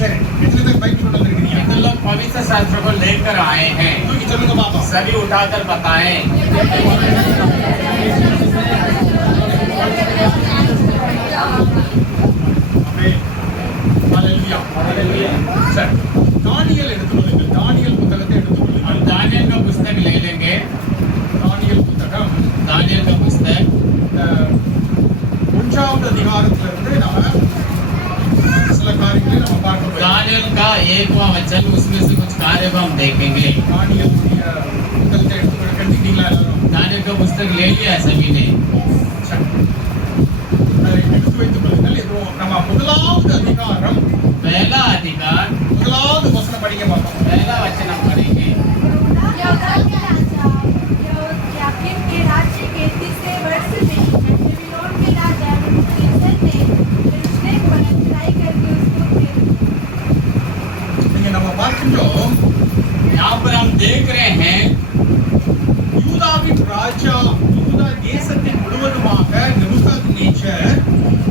சரி, எத்தனை பேர் பைபிள் கொண்டு வந்திருக்கீங்க? कितने लोग पवित्र शास्त्र को लेकर आए हैं? தூக்கி சொல்லுங்க பாப்போம். सभी उठाकर बताएं। ஆமென். ஹalleluya. சரி, தானியேல் எடுத்துக்கொள்ளுங்கள். தானியேல் புத்தகத்தை எடுத்துக்கொள்ளுங்கள். हम दानियल का पुस्तक ले लेंगे। தானியேல் புத்தகம் दानियल का पुस्तक 1வது அதிகாரத்திலிருந்து நாம சில காரியங்களை நம்ம பார்க்க போறோம். दानियल का 1वां वचन, उसमें से कुछ कार्य को हम देखेंगे। தானியேல் புத்தகத்தை எடுத்துக்கிட்டீங்களா எல்லாரும்? दानियल का पुस्तक ले लिया सभी ने। சரி, அதை எடுத்து வைத்துக் கொள்ளுங்கள். இது நம்ம முதலாவது அதிகாரம் पहला अधिकार, முதலாவது வசனம் படிக்க பார்ப்போம். पहला वचन हम पढ़ेंगे। यहूदा के राजा यहोयाकीम के राज्य के 30वें वर्ष में बेबीलोन के राजा नबूकदनेस्सर ने यरूशलेम पर चढ़ाई करके उसको घेर लिया। இங்க நம்ம பார்க்கின்றோம், यहाँ पर हम देख रहे हैं யூதாவின் ராஜா, யூதா தேசத்தின் முழுவதுமாக நெபுகாத்நேச்சர்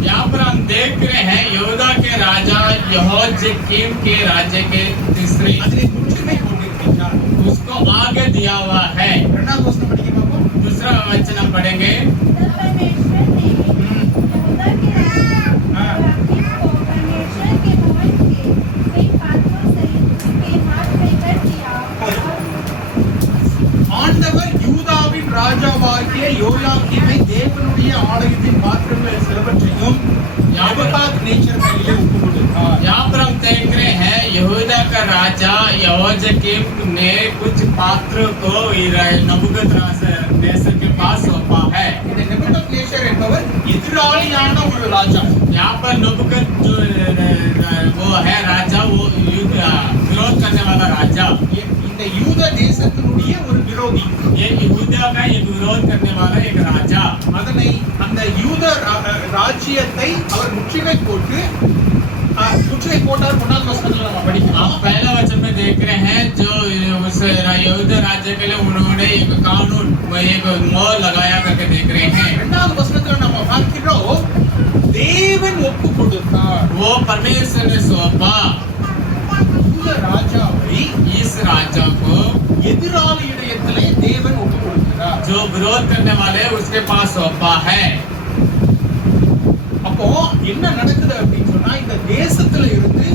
यहाँ पर हम देख रहे हैं यहूदा के राजा यहोयाकीम के राज्य के तीसरे, அதனை முற்றுகை போட்டிருக்கிறார். उसको आगे दिया हुआ है। இரண்டாவது வசனம் படிக்க பார்ப்போம். दूसरा वचन हम पढ़ेंगे। तब परमेश्वर ने यहूदा के राजा यहोयाकीम को परमेश्वर के भवन के कई पात्रों सहित उसके हाथ में कर दिया और ஆண்டவர் யூதாவின் ராஜாவாகிய யோயாக்கீமை தேவனுடைய ஆலயத்தின் பாத்திரங்களில் சிலவற்றையும் நெபுகாத்நேச்சர் கையிலே ஒப்புக் கொடுத்தார். यहाँ पर हम देख रहे हैं यहूदा का राजा यहोयाकीम ने कुछ पात्र को नबूकदनेस्सर के पास सौंपा है। இந்த நெபுகாத்நேச்சர் என்பவர் எதிராளியான ஒரு ராஜா. यहाँ पर नबूकद जो वो है राजा, वो विरोध करने वाला राजा, இந்த யூத தேசத்தினுடைய ஒரு விரோதி. ये यहूदा का एक विरोध करने वाला एक राजा। அதனை அந்த யூத ராஜ்யத்தை அவர் முற்றுகை போட்டு முற்றுகை போட்டார். ஒன்றாவது வசனத்துல நம்ம आप படிக்கலாம். पहला वचन में देख रहे हैं जो उस यहूदा राज्य के लिए उन्होंने एक कानून, एक मोहर लगाया करके देख रहे हैं। இரண்டாவது வசனத்துல நம்ம பார்க்கிறோம், தேவன் ஒப்பு கொடுத்தார். वो परमेश्वर ने सौंपा யூத ராஜாவை इस राजा को, எதிராளியிடத்திலே தேவன் ஒப்பு கொடுக்கிறார். जो विरोध करने वाले उसके पास सौंपा है। அப்போ என்ன நடக்குது அப்படின்னு சொன்னா, இந்த தேசத்துல இருந்து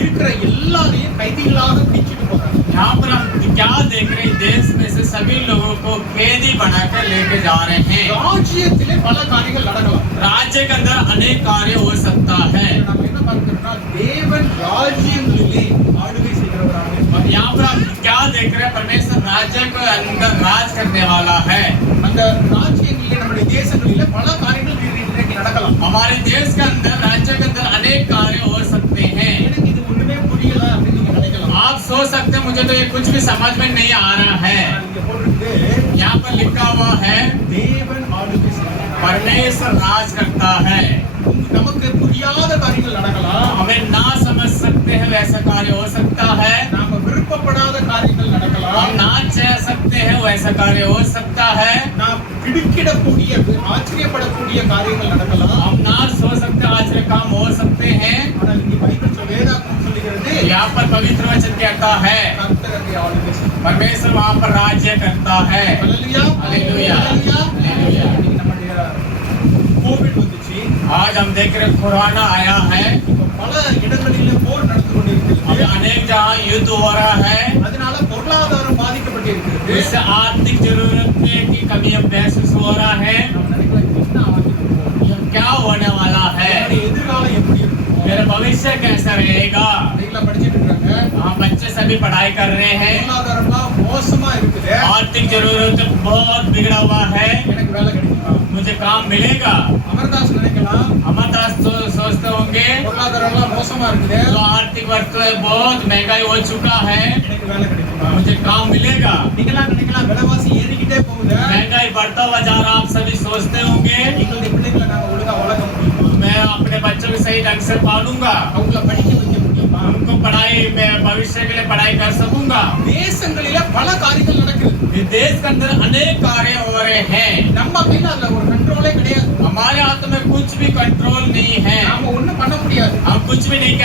இருக்கிற எல்லாரையும் கைதிகளாக பிடிச்சிட்டு போறாங்க. यहाँ पर हम क्या देख रहे हैं, देश में से सभी लोगों को कैदी बनाकर लेके जा रहे हैं। ராஜ்யத்திலே பல காரியங்கள் நடக்கலாம். राज्य के अंदर अनेक कार्य हो सकता है। நம்ம என்ன பார்க்கிறோம்னா, தேவன் ராஜ்யங்களிலே ஆளுகை செய்கிறவராக और यहाँ पर हम क्या देख रहे हैं, परमेश्वर राज्य के अंदर राज करने वाला है। அந்த ராஜ்யங்களிலே நம்முடைய தேசங்களிலே பல காரியங்கள் இன்றைக்கு நடக்கலாம். हमारे देश के अंदर, राज्य के अंदर अनेक कार्य हो सकते हैं। எனக்கு இது ஒண்ணுமே புரியல அப்படின்னு நீங்க நினைக்கலாம். आप सोच सकते हैं मुझे तो ये कुछ भी समझ में नहीं आ रहा है। ஆனா இங்க போட்டிருக்கு, यहाँ पर लिखा हुआ है தேவன் ஆளுகை செய்கிறார். परमेश्वर राज करता है। நமக்கு புரியாத காரியங்கள் நடக்கலாம். हमें ना समझ सकते हैं वैसा कार्य हो सकता है। நாம விருப்பப்படாத காரியங்கள் हम நடக்கலாம். ना चाह सकते हैं वैसा कार्य हो सकता है। நாம் திடுக்கிடக்கூடிய ஆச்சரியப்படக்கூடிய காரியங்கள் நடக்கலாம். हम ना सोच सकते आज के काम हो सकते हैं। ஆனால் இங்கே பைபிள் வேதாகமம் சொல்லுகிறது, यहाँ पर पवित्र वचन कहता है கர்த்தர் அங்கே ஆளுகை செய்கிறார். परमेश्वर वहाँ पर राज्य करता है। ஹல்லேலூயா. Hallelujah, hallelujah. இன்னைக்கு நம்முடைய கோவிட் வந்துச்சு. आज हम देख रहे कोरोना आया है। இப்ப பல இடங்களிலே போர் நடந்து अभी கொண்டிருக்கிறது. अनेक जहाँ युद्ध हो रहा है। அதனால பொருளாதாரம் பாதிக்கப்பட்டிருக்கிறது. इससे आर्थिक जरूरत की कमी महसूस हो रहा है। நம்ம நினைக்கலாம், இது என்ன ஆகிட்டு இருக்கும்? ये क्या होने वाला है, என்னுடைய எதிர்காலம் எப்படி இருக்கும்? मेरा भविष्य कैसा रहेगा। நீங்களா படிச்சிட்டு இருக்காங்க. हाँ, बच्चे सभी पढ़ाई कर रहे हैं। பொருளாதாரம்லாம் மோசமா இருக்குது. आर्थिक जरूरत बहुत बिगड़ा हुआ है। எனக்கு வேலை கிடைக்குமா? मुझे काम मिलेगा। அமர்தாஸ் நினைக்கலாம், अमरदास सोचते होंगे பொருளாதாரம்லாம் மோசமா இருக்குது. जो आर्थिक वस्तुएं बहुत महंगाई हो चुका है, எனக்கு வேலை கிடைக்குமா? मुझे काम मिलेगा। நீங்களா நினைக்கலாம், விலைவாசி ஏறிக்கிட்டே போகுது. महंगाई बढ़ता हुआ जा रहा, आप सभी सोचते होंगे எங்களுடைய பிள்ளைகளை நாங்க ஒழுங்கா வளர்க்க முடியுமா? मैं अपने बच्चों को सही ढंग से पालूंगा, அவங்கள படிக்க வைக்க முடியுமா? उनको उनको पढ़ाई में भविष्य के लिए पढ़ाई कर सकूंगा। தேசங்களிலே பல காரியங்கள் நடக்குது. इस देश के अंदर अनेक कार्य हो रहे हैं। நம்ம கையில அதுல ஒரு கண்ட்ரோலே கிடையாது. हमारे हाथ में कुछ भी कंट्रोल नहीं है। நாம ஒண்ணும் பண்ண முடியாது. हम कुछ भी नहीं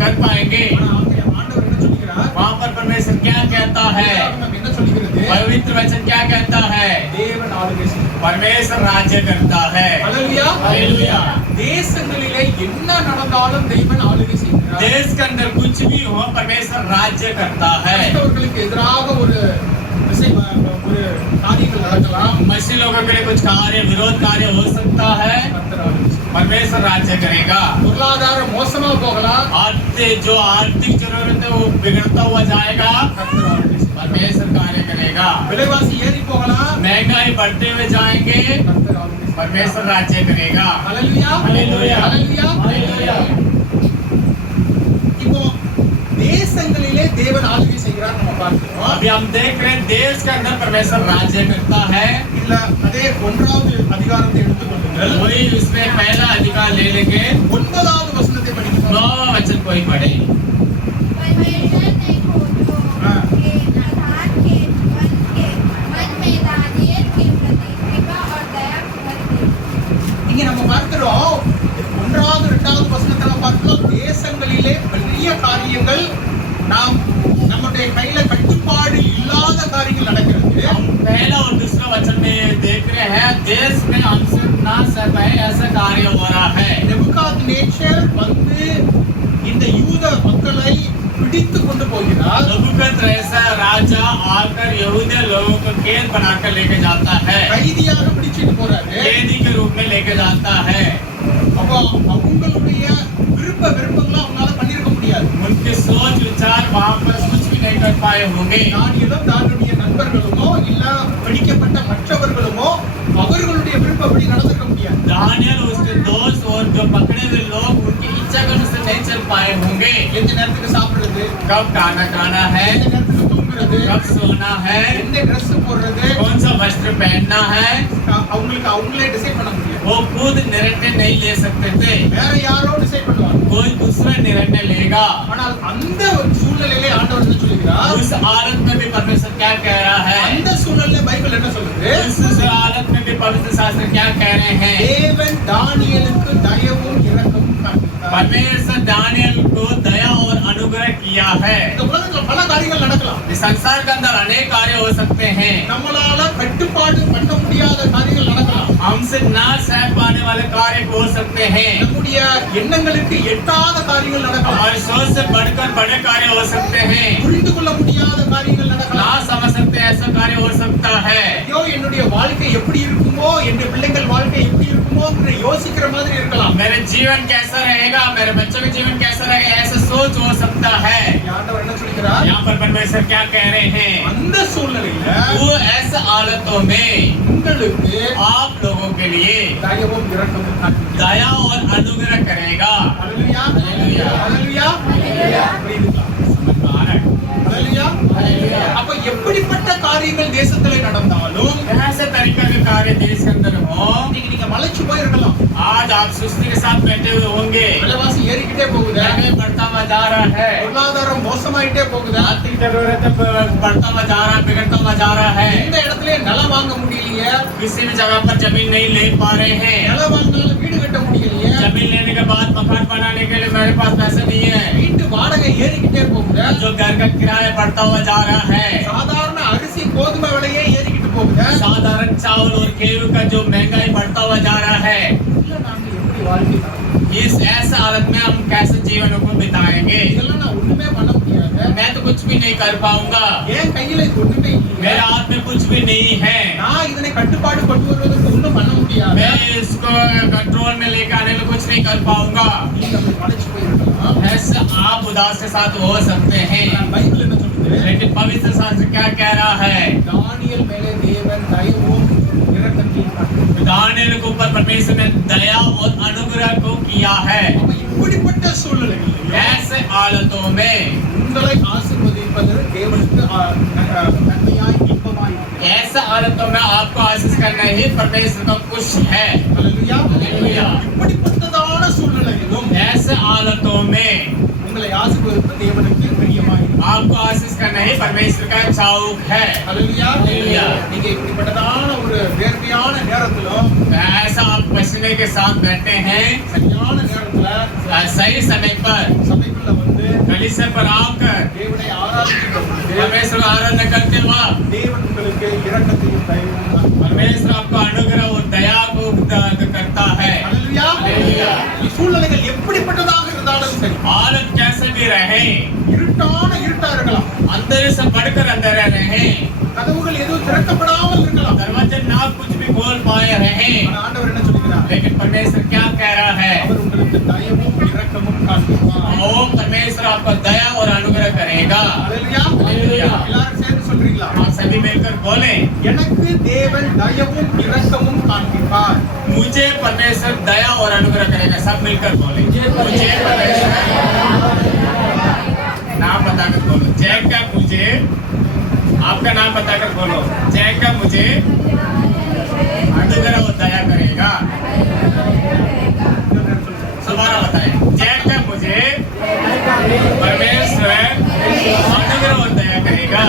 कर पाएंगे। ஆனா ஆண்டவர் என்ன சொல்கிறார்? वहाँ पर परमेश्वर क्या कहता है? நம்ம என்ன சொல்கிறது? पवित्र वचन क्या कहता है? தேவன் ஆளுகை செய்கிறார். परमेश्वर राज्य करता है। Hallelujah hallelujah. தேசங்களிலே என்ன நடந்தாலும் தேவன் ஆளுகை செய்கிறார். देश के अंदर कुछ भी हो परमेश्वर राज्य करता है। கிறிஸ்தவர்களுக்கு எதிராக ஒரு காரியங்கள் நடக்கலாம். मसीह लोगों के लिए कुछ कार्य विरोध कार्य हो सकता है। கர்த்தர் ஆளுகை செய்கிறார். परमेश्वर राज्य करेगा। பொருளாதாரம் மோசமா போகலாம். जो आर्थिक जरूरत है वो बिगड़ता हुआ जाएगा। கர்த்தர் ஆளுகை செய்கிறார். परमेश्वर कार्य करेगा। விலைவாசி ஏறி போகலாம். महंगाई बढ़ते हुए जाएंगे। கர்த்தர் ஆளுகை செய்கிறார். परमेश्वर राज्य करेगा। Hallelujah hallelujah. Hallelujah hallelujah. இப்போ தேசங்களிலே தேவன் ஆளுகை செய்கிறார் நம்ம பார்க்கிறோம். अभी हम देख रहे हैं देश के अंदर परमेश्वर राज्य करता है। இல்ல அதே 1வது அதிகாரத்தை எடுத்துக்கொள்ளுங்கள். वही उसमें पहला अधिकार ले लेंगे। 9வது வசனத்தை படிக்கிறோம். 9वां वचन कोई पढ़े। परमेश्वर ने खोजो हाँ। के नाथान के मन में दानियेल के प्रति कृपा और दया भर दी। இங்க நம்ம பார்க்கிறோம் 1வது 2வது வசனத்துல பார்க்கிறோம் தேசங்களிலே பெரிய காரியங்கள் நாம் நம்முடைய கையில கட்டுப்பாடு இல்லாத காரியங்கள் நடக்கிறது. हम पहला और दूसरा वचन में देख रहे हैं देश में हमसे ना सह पाए ऐसा कार्य हो रहा है। नेबुकदनेस्सर வந்து இந்த யூத மக்களை பிடித்து கொண்டு போகிறார். नबूकदनेस्सर राजा आकर यहूदी लोगों को कैद बनाकर लेके जाता है। கைதியாக பிடிச்சிட்டு போறாரு. कैदी के रूप में लेके जाता है। அப்போ அவங்களுடைய விருப்பங்களை அவங்களால பண்ணிருக்க முடியாது. उनके सोच विचार वहाँ पर कुछ भी नहीं कर पाए होंगे। தானியேலும் தானுடைய நண்பர்களுமோ இல்ல பிடிக்கப்பட்ட மற்றவர்களுமோ அவர்களுடைய விருப்பப்படி நடந்துக்க முடியாது. दानियल उसके दोस्त और जो पकड़े हुए लोग उनकी इच्छा के अनुसार नहीं चल पाए होंगे। எந்த நேரத்துக்கு சாப்பிடுறது, कब खाना खाना है, எந்த நேரத்துக்கு தூங்குறது, कब सोना है, எந்த Dress போடுறது, कौन सा वस्त्र पहनना है, அவங்களுக்கு அவங்களே டிசைட் பண்ண முடியாது. वो खुद निर्णय नहीं ले सकते थे। வேற யாரோ டிசைட் பண்ணுவாங்க. कोई दूसरा निर्णय लेगा। ஆனால் அந்த சூழ்நிலையிலே ஆண்டவர் என்ன சொல்கிறார்? उस हालत में भी परमेश्वर क्या कह रहा है? அந்த சூழ்நிலையில பைபிள் என்ன சொல்லுது? उस हालत में भी पवित्र शास्त्र क्या कह रहे हैं? தேவன் தானியேலுக்கு தயவும் இரக்கமும் காண்பித்தார். परमेश्वर दानियल को दया और अनुग्रह किया है। இந்த உலகத்துல பல காரியங்கள் நடக்கலாம். इस संसार के अंदर अनेक कार्य हो सकते हैं। நம்மளால கட்டுப்பாடு பண்ண முடியாத காரியங்கள் நடக்கலாம். हमसे ना सह पाने वाले कार्य हो सकते हैं। நம்முடைய எண்ணங்களுக்கு எட்டாத காரியங்கள் நடக்கலாம். हमारी सोच से बढ़कर बड़े कार्य हो सकते हैं। புரிந்து கொள்ள முடியாத காரியங்கள் ना நடக்கலாம். समझ सकते ऐसा कार्य हो सकता है। ஐயோ என்னுடைய வாழ்க்கை எப்படி இருக்குமோ, என்னுடைய பிள்ளைகள் வாழ்க்கை எப்படி இருக்குமோ என்று யோசிக்கிற மாதிரி இருக்கலாம். मेरे जीवन कैसा रहेगा, मेरे बच्चों का जीवन कैसा रहेगा, ऐसा सोच हो सकता है। ஆண்டவர் என்ன சொல்கிறார்? यहाँ पर परमेश्वर क्या कह रहे हैं? அந்த சூழ்நிலையில वो ऐसे हालतों में உங்களுக்கு आप लोगों के लिए தயவும் இரக்கமும் காண்பித்தார். दया और अनुग्रह करेगा। ஹல்லேலூயா ஹல்லேலூயா. ஹல்லேலூயா ஹல்லேலூயா. புரியுதுங்களா? समझ में आ रहा है? Hallelujah hallelujah. அப்ப எப்படிப்பட்ட காரியங்கள் தேசத்துல நடந்தாலும் ऐसे तरीका के कार्य देश के अंदर हो। இன்னைக்கு நீங்க மலைச்சு போயிருக்கலாம். आज आप सुस्ती के साथ बैठे हुए होंगे। விலைவாசி ஏறிக்கிட்டே போகுது. महंगाई बढ़ता हुआ जा रहा है। பொருளாதாரம் மோசமாயிட்டே போகுது. आर्थिक जरूरत बढ़ता हुआ जा रहा है, बिगड़ता हुआ जा रहा है। இந்த இடத்துல நிலம் வாங்க முடியலையே. किसी भी जगह पर जमीन नहीं ले पा रहे हैं। நிலம் வாங்கினாலும் வீடு கட்ட முடியலையே. जमीन लेने के बाद मकान बनाने के लिए मेरे पास पैसे नहीं है। வீட்டு வாடகை ஏறிக்கிட்டே போகுது. जो घर का किराया बढ़ता हुआ जा रहा है। சாதாரண அரிசி கோதுமை விலையே ஏறிக்கிட்டு போகுது. साधारण चावल और गेहूं का जो महंगाई बढ़ता हुआ जा रहा है। இல்ல நாங்க எப்படி வாழ்க்கை நடத்துறது? इस ऐसे हालत में हम कैसे जीवन को बिताएंगे? இதெல்லாம் நான் ஒண்ணுமே பண்ண முடியாது. मैं तो कुछ भी नहीं कर पाऊंगा। என் கையில இது ஒண்ணுமே मेरे இல்லை. हाथ में कुछ भी नहीं है। நான் இதனை கட்டுப்பாடு கொண்டு வருவதற்கு ஒண்ணும் பண்ண முடியாது. मैं इसको कंट्रोल में लेकर आने में कुछ नहीं कर पाऊंगा। நீங்க அப்படி மலைச்சு போயிருக்கலாம். ऐसे आप उदास के साथ हो सकते हैं। ஆனால் பைபிள் என்ன சொல்லுது? लेकिन पवित्र शास्त्र क्या कह रहा है? தானியேல் மேலே தேவன் தயவும் இரக்கத்தையும் காண்பித்தார். दानियेल के ऊपर परमेश्वर ने दया और अनुग्रह को किया है। அப்ப இப்படிப்பட்ட சூழ்நிலைகளில் ऐसे हालतों में உங்களை ஆசீர்வதிப்பது தேவனுக்கு நன்மையாய் இன்பமாய் இருக்கிறது. ऐसे हालतों में आपको आशीष करना ही परमेश्वर का खुश है। ஹல்லேலூயா. ஹல்லேலூயா. இப்படிப்பட்டதான சூழ்நிலையிலும் ऐसे हालतों में உங்களை உங்களை ஆசீர்வதிப்பது தேவனுக்கு பிரியமாயிருக்கிறது. आपको आशीष करना ही परमेश्वर का शौक है। ஹல்லேலூயா. ஹல்லேலூயா. நீங்க இப்படிப்பட்டதான ஒரு வேர்வையான நேரத்திலும் ऐसा आप पसीने के साथ बैठते हैं, சரியான நேரத்துல सही समय पर சபைக்குள்ள வந்து कलीसिया पर आकर தேவனை ஆராதிக்கிற பொழுது परमेश्वर को आराधना करते वक्त தேவன் உங்களுக்கு இரக்கத்தையும் தயவும் परमेश्वर आपको अनुग्रह और दया को करता है। ஹல்லேலூயா. ஹல்லேலூயா. சூழ்நிலைகள் எப்படிப்பட்டதாக இருந்தாலும் சரி, हालत कैसे भी रहे, இருட்டா இருக்கலாம், अंदर से बढ़कर अंदर रहे, கதவுகள் எதுவும் திறக்கப்படாமல் இருக்கலாம். दरवाजे ना कुछ भी खोल पाए रहे, ஆனா ஆண்டவர் என்ன சொல்லுகிறார்? लेकिन परमेश्वर क्या कह रहा है? அவர் உங்களுக்கு தயவும் இரக்கமும் காண்பிப்பார். ओ परमेश्वर आपको दया और अनुग्रह करेगा। ஹல்லேலூயா. ஹல்லேலூயா. எல்லாரும் சேர்ந்து சொல்றீங்களா? आप सभी मिलकर बोले, எனக்கு தேவன் தயவும் இரக்கமும் காண்பிப்பார். मुझे परमेश्वर दया और अनुग्रह करेगा। सब मिलकर बोले, मुझे परमेश्वर नाम बताकर बोलो। जय का मुझे, आपका नाम बताकर बोलो। जय का मुझे अनुग्रह और दया करेगा। दोबारा बताएं, जय का मुझे परमेश्वर अनुग्रह और दया करेगा।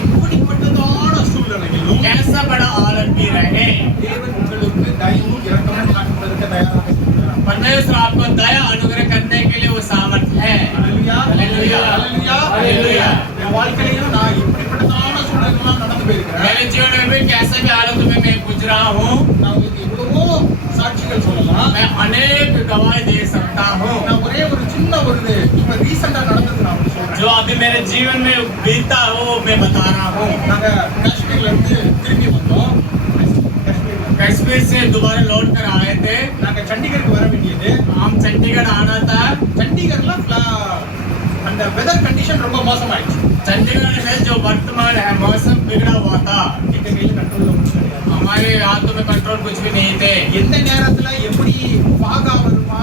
இப்படிப்பட்டதான சூழ்நிலையிலும் ऐसा बड़ा आलम भी रहे, தேவன் உங்களுக்கு தயவும் இரக்கமும் காண்பிப்பதற்கு தயாராக இருக்கிறார். परमेश्वर आपको दया अनुग्रह करने के लिए वो सामर्थ्य है। ஹல்லேலூயா. ஹல்லேலூயா. ஹல்லேலூயா. ஹல்லேலூயா. என் வாழ்க்கையிலும் நான் இப்படிப்பட்டதான சூழ்நிலைகள்லாம் நடந்து போயிருக்கிறேன். मेरे जीवन में भी कैसे भी हालत में मैं गुजरा हूँ, நான் உங்களுக்கு எவ்வளவோ சாட்சிகள் சொல்லலாம். मैं अनेक गवाही दे सकता हूँ। நான் ஒரே ஒரு சின்ன ஒரு இப்ப ரீசெண்டா நடந்தது நான் உங்களுக்கு சொல்றேன். जो अभी मेरे जीवन में बीता हो वो मैं बता रहा हूँ। நாங்க காஷ்மீர்ல இருந்து திரும்பி வந்தோம். காஷ்மீர்ல कश्मीर से दोबारा लौट कर आए थे। நாங்க சண்டிகருக்கு வர வேண்டியது. हम चंडीगढ़ आना था। சண்டிகர்ல அந்த வெதர் கண்டிஷன் ரொம்ப மோசமாயிடுச்சு. चंडीगढ़ में जो वर्तमान है मौसम बिगड़ा हुआ था, எங்க கையில கண்ட்ரோல் ஒன்றும் கிடையாது. हमारे हाथों में कंट्रोल कुछ भी नहीं थे। எந்த நேரத்துல எப்படி பாகா வருமா,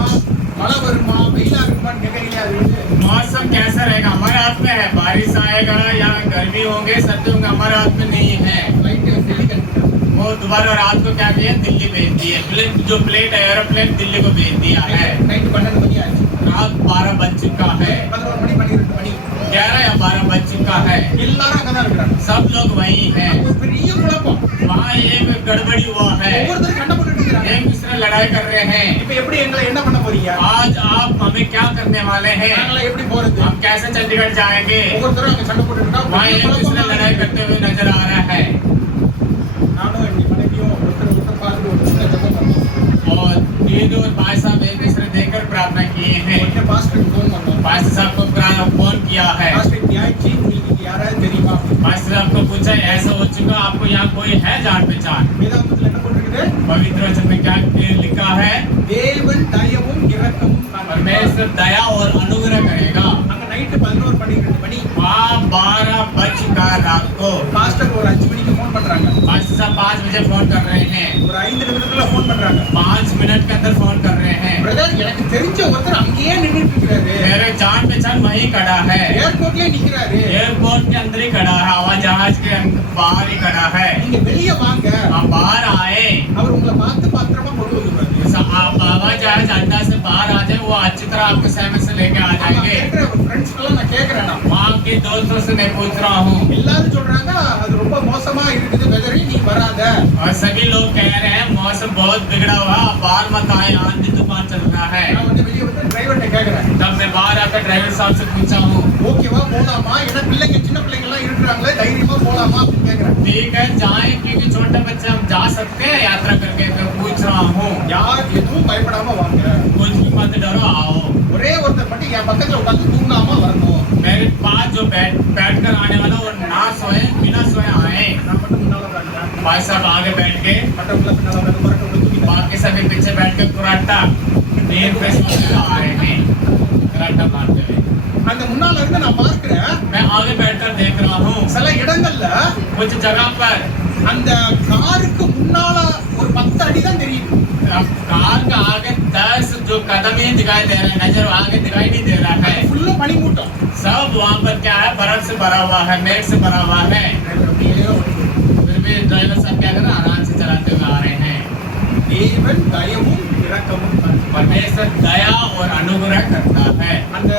மழை வருமா, வெயிலா இருக்குமான்னு கேட்கறீங்க. அது வந்து मौसम कैसा रहेगा हमारे हाथ में है, बारिश आएगा या गर्मी होंगे सर्दी होंगे हमारे हाथ में नहीं है। ஃப்ளைட் டெல்லி கண்டிப்பாக वो दोबारा रात को क्या किया, दिल्ली भेज दिए। जो प्लेट है एरोप्लेन दिल्ली को भेज दिया है। நைட்டு 12 மணி ஆச்சு. रात 12 बज चुका है, 11 மணி 12 மணி 11 या 12 बज चुका है। எல்லாரும் அங்கதான் இருக்கிறாங்க. सब लोग वहीं हैं। ஒரு பெரிய குழப்பம். वहाँ एक गड़बड़ी हुआ है, ஒவ்வொருத்தரும் சண்டை போட்டுட்டு இருக்காங்க. एक दूसरे लड़ाई कर रहे हैं। இப்ப எப்படி எங்களை என்ன பண்ண போறீங்க? आज आप हमें क्या करने वाले हैं? நாங்கள எப்படி போறது? हम कैसे चंडीगढ़ जाएंगे? ஒவ்வொருத்தரும் அங்க சண்டை போட்டுட்டு இருக்கா. वहाँ एक दूसरे लड़ाई करते हुए नजर आ रहा है। நானும் என் மனைவியும் ஒருத்தர் பார்த்து ஒரு சின்ன ஜெபம் பண்ணோம். और दीदी और भाई साहब एक दूसरे देखकर प्रार्थना किए हैं। உடனே பாஸ்டருக்கு ஃபோன் பண்ணோம். पास्टर साहब को फोन किया है। பாஸ்டர் இப்படி ஆயிடுச்சு, உங்களுக்கு இங்க யாராவது தெரியுமா? पास्टर साहब को पूछा ऐसा हो चुका, आपको यहाँ कोई है जान पहचान? வேதாந்தத்துல என்ன போட்டிருக்குது? पवित्र वचन में क्या लिखा है? தேவன் தயவும் இரக்கமும் காண்பிப்பார். परमेश्वर दया और अनुग्रह करेगा। அங்க நைட்டு 11 12 மணி वहाँ 12 बज चुका है रात को। பாஸ்டர் ஒரு 5 மணிக்கு ஃபோன் பண்றாங்க. पास्टर साहब 5 बजे फोन कर रहे हैं, ஒரு 5 நிமிஷத்துல ஃபோன் பண்றாங்க. 5 मिनट के अंदर फोन कर रहे हैं। பிரதர், எனக்கு தெரிஞ்ச ஒருத்தர் அங்கேயே நின்னுட்டு இருக்காரு. मेरे जान पहचान वहीं खड़ा है, ஏர்போர்ட்லயே நிக்கிறாரு. एयरपोर्ट के अंदर ही खड़ा है, हवाई जहाज के बाहर ही खड़ा है। நீங்க வெளிய வாங்க. आप बाहर आए, அவர் உங்களை பார்த்து பத்திரமா கொண்டு வந்துருவாரு. आप हवाई जहाज अड्डा से बाहर आ जाए, वो अच्छी तरह आपको सहमत से लेके आ நான் जाएंगे। கேக்குறேன், ஃப்ரெண்ட்ஸ் எல்லாம் நான் கேக்குறேன். நான் वहाँ के दोस्तों से मैं पूछ रहा हूँ, எல்லாரும் சொல்றாங்க அது ரொம்ப மோசமா இருக்குது, வெதரி நீ வராத. और सभी लोग कह रहे हैं मौसम बहुत बिगड़ा हुआ, आप बाहर मत आए, आंधी तूफान चल रहा है। நான் வந்து வெளிய வந்து டிரைவர்ட்ட கேக்குறேன், तब मैं बाहर आकर ड्राइवर साहब से पूछा हूँ, ஓகேவா போலாமா? ஏன்னா பிள்ளைங்க சின்ன பிள்ளைங்க எல்லாம் இருக்கிறாங்களே, தைரியமா போலாமா அப்படின்னு கேக்குறேன். ठीक है जाए, क्योंकि छोटे बच्चे हम जा सकते हैं यात्रा करके। मैं पूछ रहा हूँ, யார் எதுவும் பயப்படாம வாங்க. कुछ भी मत डरो, आओ। ஒரே ஒருத்தர் மட்டும் என் பக்கத்துல உட்கார்ந்து தூங்காம வரணும். मेरे पास जो बैठ कर आने वाला वो ना सोए, बिना सोए आए। நான் மட்டும் मुन्नाला உட்கார்ந்தேன். भाई साहब आगे बैठ के, மற்றவங்கள பின்னால உட்கார்ந்து மறக்க தூங்கிட்டேன். बाकी सभी पीछे बैठ कर कुराटा नींद पे सोते आ रहे हैं, कुराटा मारते हुए। அந்த முன்னால இருந்து நான் பார்க்கிறேன், मैं आगे बैठकर देख रहा हूँ, சில இடங்கள்ல कुछ जगह पर அந்த காருக்கு முன்னால ஒரு 10 அடி தான் தெரியுது. कार का आगे 10 जो कदम ही दिखाई दे रहा है, नजर आगे दिखाई नहीं दे रहा है। ஃபுல்லா பனிமூட்டம். सब वहाँ पर क्या है, बर्फ से भरा हुआ है, मेघ से भरा हुआ है। டிரைவர் அப்படியே ஓட்டிட்டு फिर भी ड्राइवर साहब क्या कर रहे हैं, आराम से चलाते हुए आ रहे हैं। தேவன் தயவும் இரக்கமும் காண்பிப்பார். परमेश्वर दया और अनुग्रह करता है। அந்த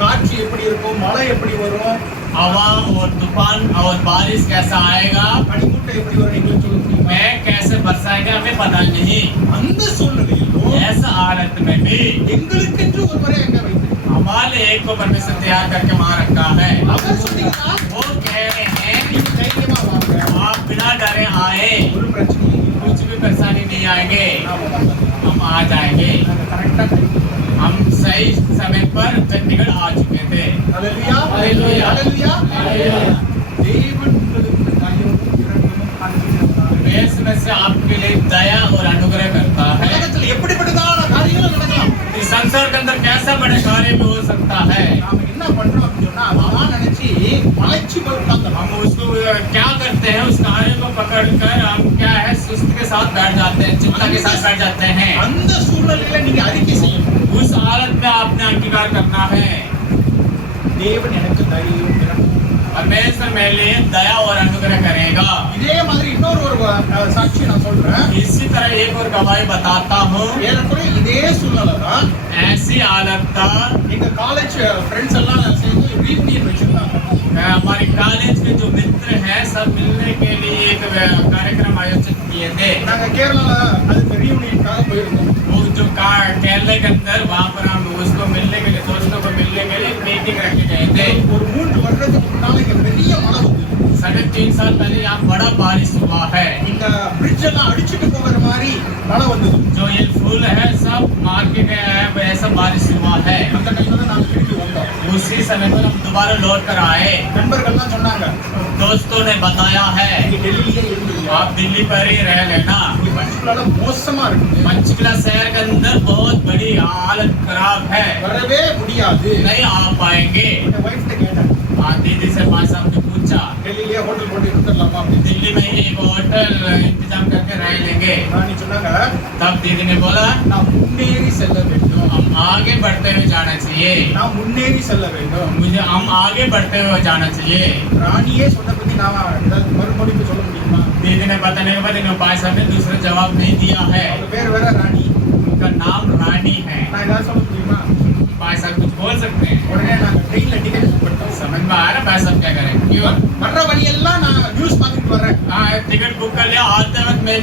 காட்சி எப்படி இருக்கும், மழை எப்படி வரும், हवा और तूफान और बारिश कैसा आएगा, பனிமூட்டை எப்படி வரும் எங்களுக்கு சொல்ல முடியுமா? मैं कैसे बरसाएगा हमें पता नहीं। அந்த சூழ்நிலையிலும் ऐसा हालत में भी எங்களுக்கென்று ஒருவரை அங்க வைத்திருக்கிறார். हमारे एक को परमेश्वर तैयार करके वहाँ रखा है। அவர் சொன்னீங்கன்னா वो कह रहे हैं நீங்க தைரியமா வாங்க, आप बिना डरे आए, ஒரு பிரச்சனையும் இல்லை. कुछ भी परेशानी नहीं आएंगे, நாம வந்து हम आ जाएंगे। நாங்க கரெக்டா டைம் हम सही समय पर चंडीगढ़ आ चुके थे। ஹalleluya ஹalleluya. ஹalleluya. ஹalleluya. தேவன் உங்களுக்கு தயவும் இரக்கமும் காண்பிக்கிறார். परमेश्वर में से आपके लिए दया और अनुग्रह करता है। உலகத்துல எப்படிப்பட்டதான காரியங்கள் நடக்கலாம். इस संसार के अंदर कैसा बड़े कार्य भी हो सकता है। நாம என்ன பண்றோம் அப்படின்னு சொன்னா அதான் நினைச்சு மலைச்சு போய் உட்கார்ந்துறோம். हम उसको क्या करते हैं, उस कार्य को पकड़ कर हम क्या है सुस्त के साथ बैठ जाते हैं, चिंता के साथ बैठ जाते हैं। அந்த சூழ்நிலையில நீங்க அறிக்கை செய்யணும். उस हालत में आपने अंगीकार करना है, தேவன் எனக்கு தயவும் இரக்கமும். परमेश्वर मेरे लिए दया और अनुग्रह करेगा। இதே மாதிரி இன்னொரு சாட்சி நான் சொல்றேன். इसी तरह एक और गवाही बताता हूँ। ஏறக்குறைய இதே சூழ்நிலை தான் ऐसी हालत था, எங்க காலேஜ் ஃப்ரெண்ட்ஸ் எல்லாம் சேர்ந்து ரீயூனியன் வச்சிருந்தாங்க. हमारे कॉलेज के जो मित्र हैं सब मिलने के लिए एक कार्यक्रम आयोजित किए थे। நாங்க கேரளால அதுக்கு ரீயூனியனுக்காக போயிருந்தோம். वो जो केरला के अंदर वहाँ पर हम उसको मिलने के लिए, दोस्तों को मिलने के लिए मीटिंग रखे गए थे। ஒரு 3 வருடத்துக்கு முன்னால இங்க பெரிய மழை வந்து 3.5 साल पहले यहाँ बड़ा बारिश हुआ है। இந்த பிரிட்ஜ் எல்லாம் அடிச்சிட்டு போகிற மாதிரி மழை வந்தது. जो ये फूल है सब मार के गया है, ऐसा बारिश हुआ है। அந்த டைம்ல நாங்க திருப்பி வந்தோம். उसी समय पर हम दोबारा लौट कर आए। நண்பர்கள்லாம் சொன்னாங்க दोस्तों ने बताया है நீங்க டெல்லியிலே இருந்தீங்க, आप दिल्ली पर ही रह लेना, இங்க பஞ்சுகுலால மோசமா இருக்கு, पंचकुला शहर के अंदर बहुत बड़ी हालत खराब है, வரவே முடியாது. नहीं आ पाएंगे। என் வைஃப்ட்ட கேட்டேன், दीदी से भाई साहब ने पूछा டெல்லியிலே ஹோட்டல் போட்டு இருந்துடலாமா அப்படின்னு. दिल्ली में ही एक होटल इंतजाम करके रह लेंगे। ராணி சொன்னாங்க तब दीदी ने बोला நான் முன்னேறி செல்ல வேண்டும், हम आगे बढ़ते हुए जाना चाहिए, நான் मुन्नेरी செல்ல வேண்டும். मुझे हम आगे बढ़ते हुए जाना चाहिए। ராணியே சொன்ன பத்தி நான் ஏதாவது மறுமொழிப்பு சொல்ல முடியுமா? दीदी ने बताने के बाद इन्होंने भाई साहब ने दूसरा जवाब नहीं दिया है। அவங்க பேர் வேற ராணி, उनका नाम रानी है। நான் ஏதாவது சொல்ல முடியுமா? भाई साहब कुछ बोल सकते हैं? உடனே நாங்க ட்ரெயின்ல டிக்கெட் புக் பண்ணிட்டோம். समझ में आ रहा है भाई साहब क्या करें? क्यों? வர்ற வழியெல்லாம் நான் நியூஸ் பார்த்துட்டு வர்றேன். हाँ टिकट बुक कर लिया, आते वक्त मैं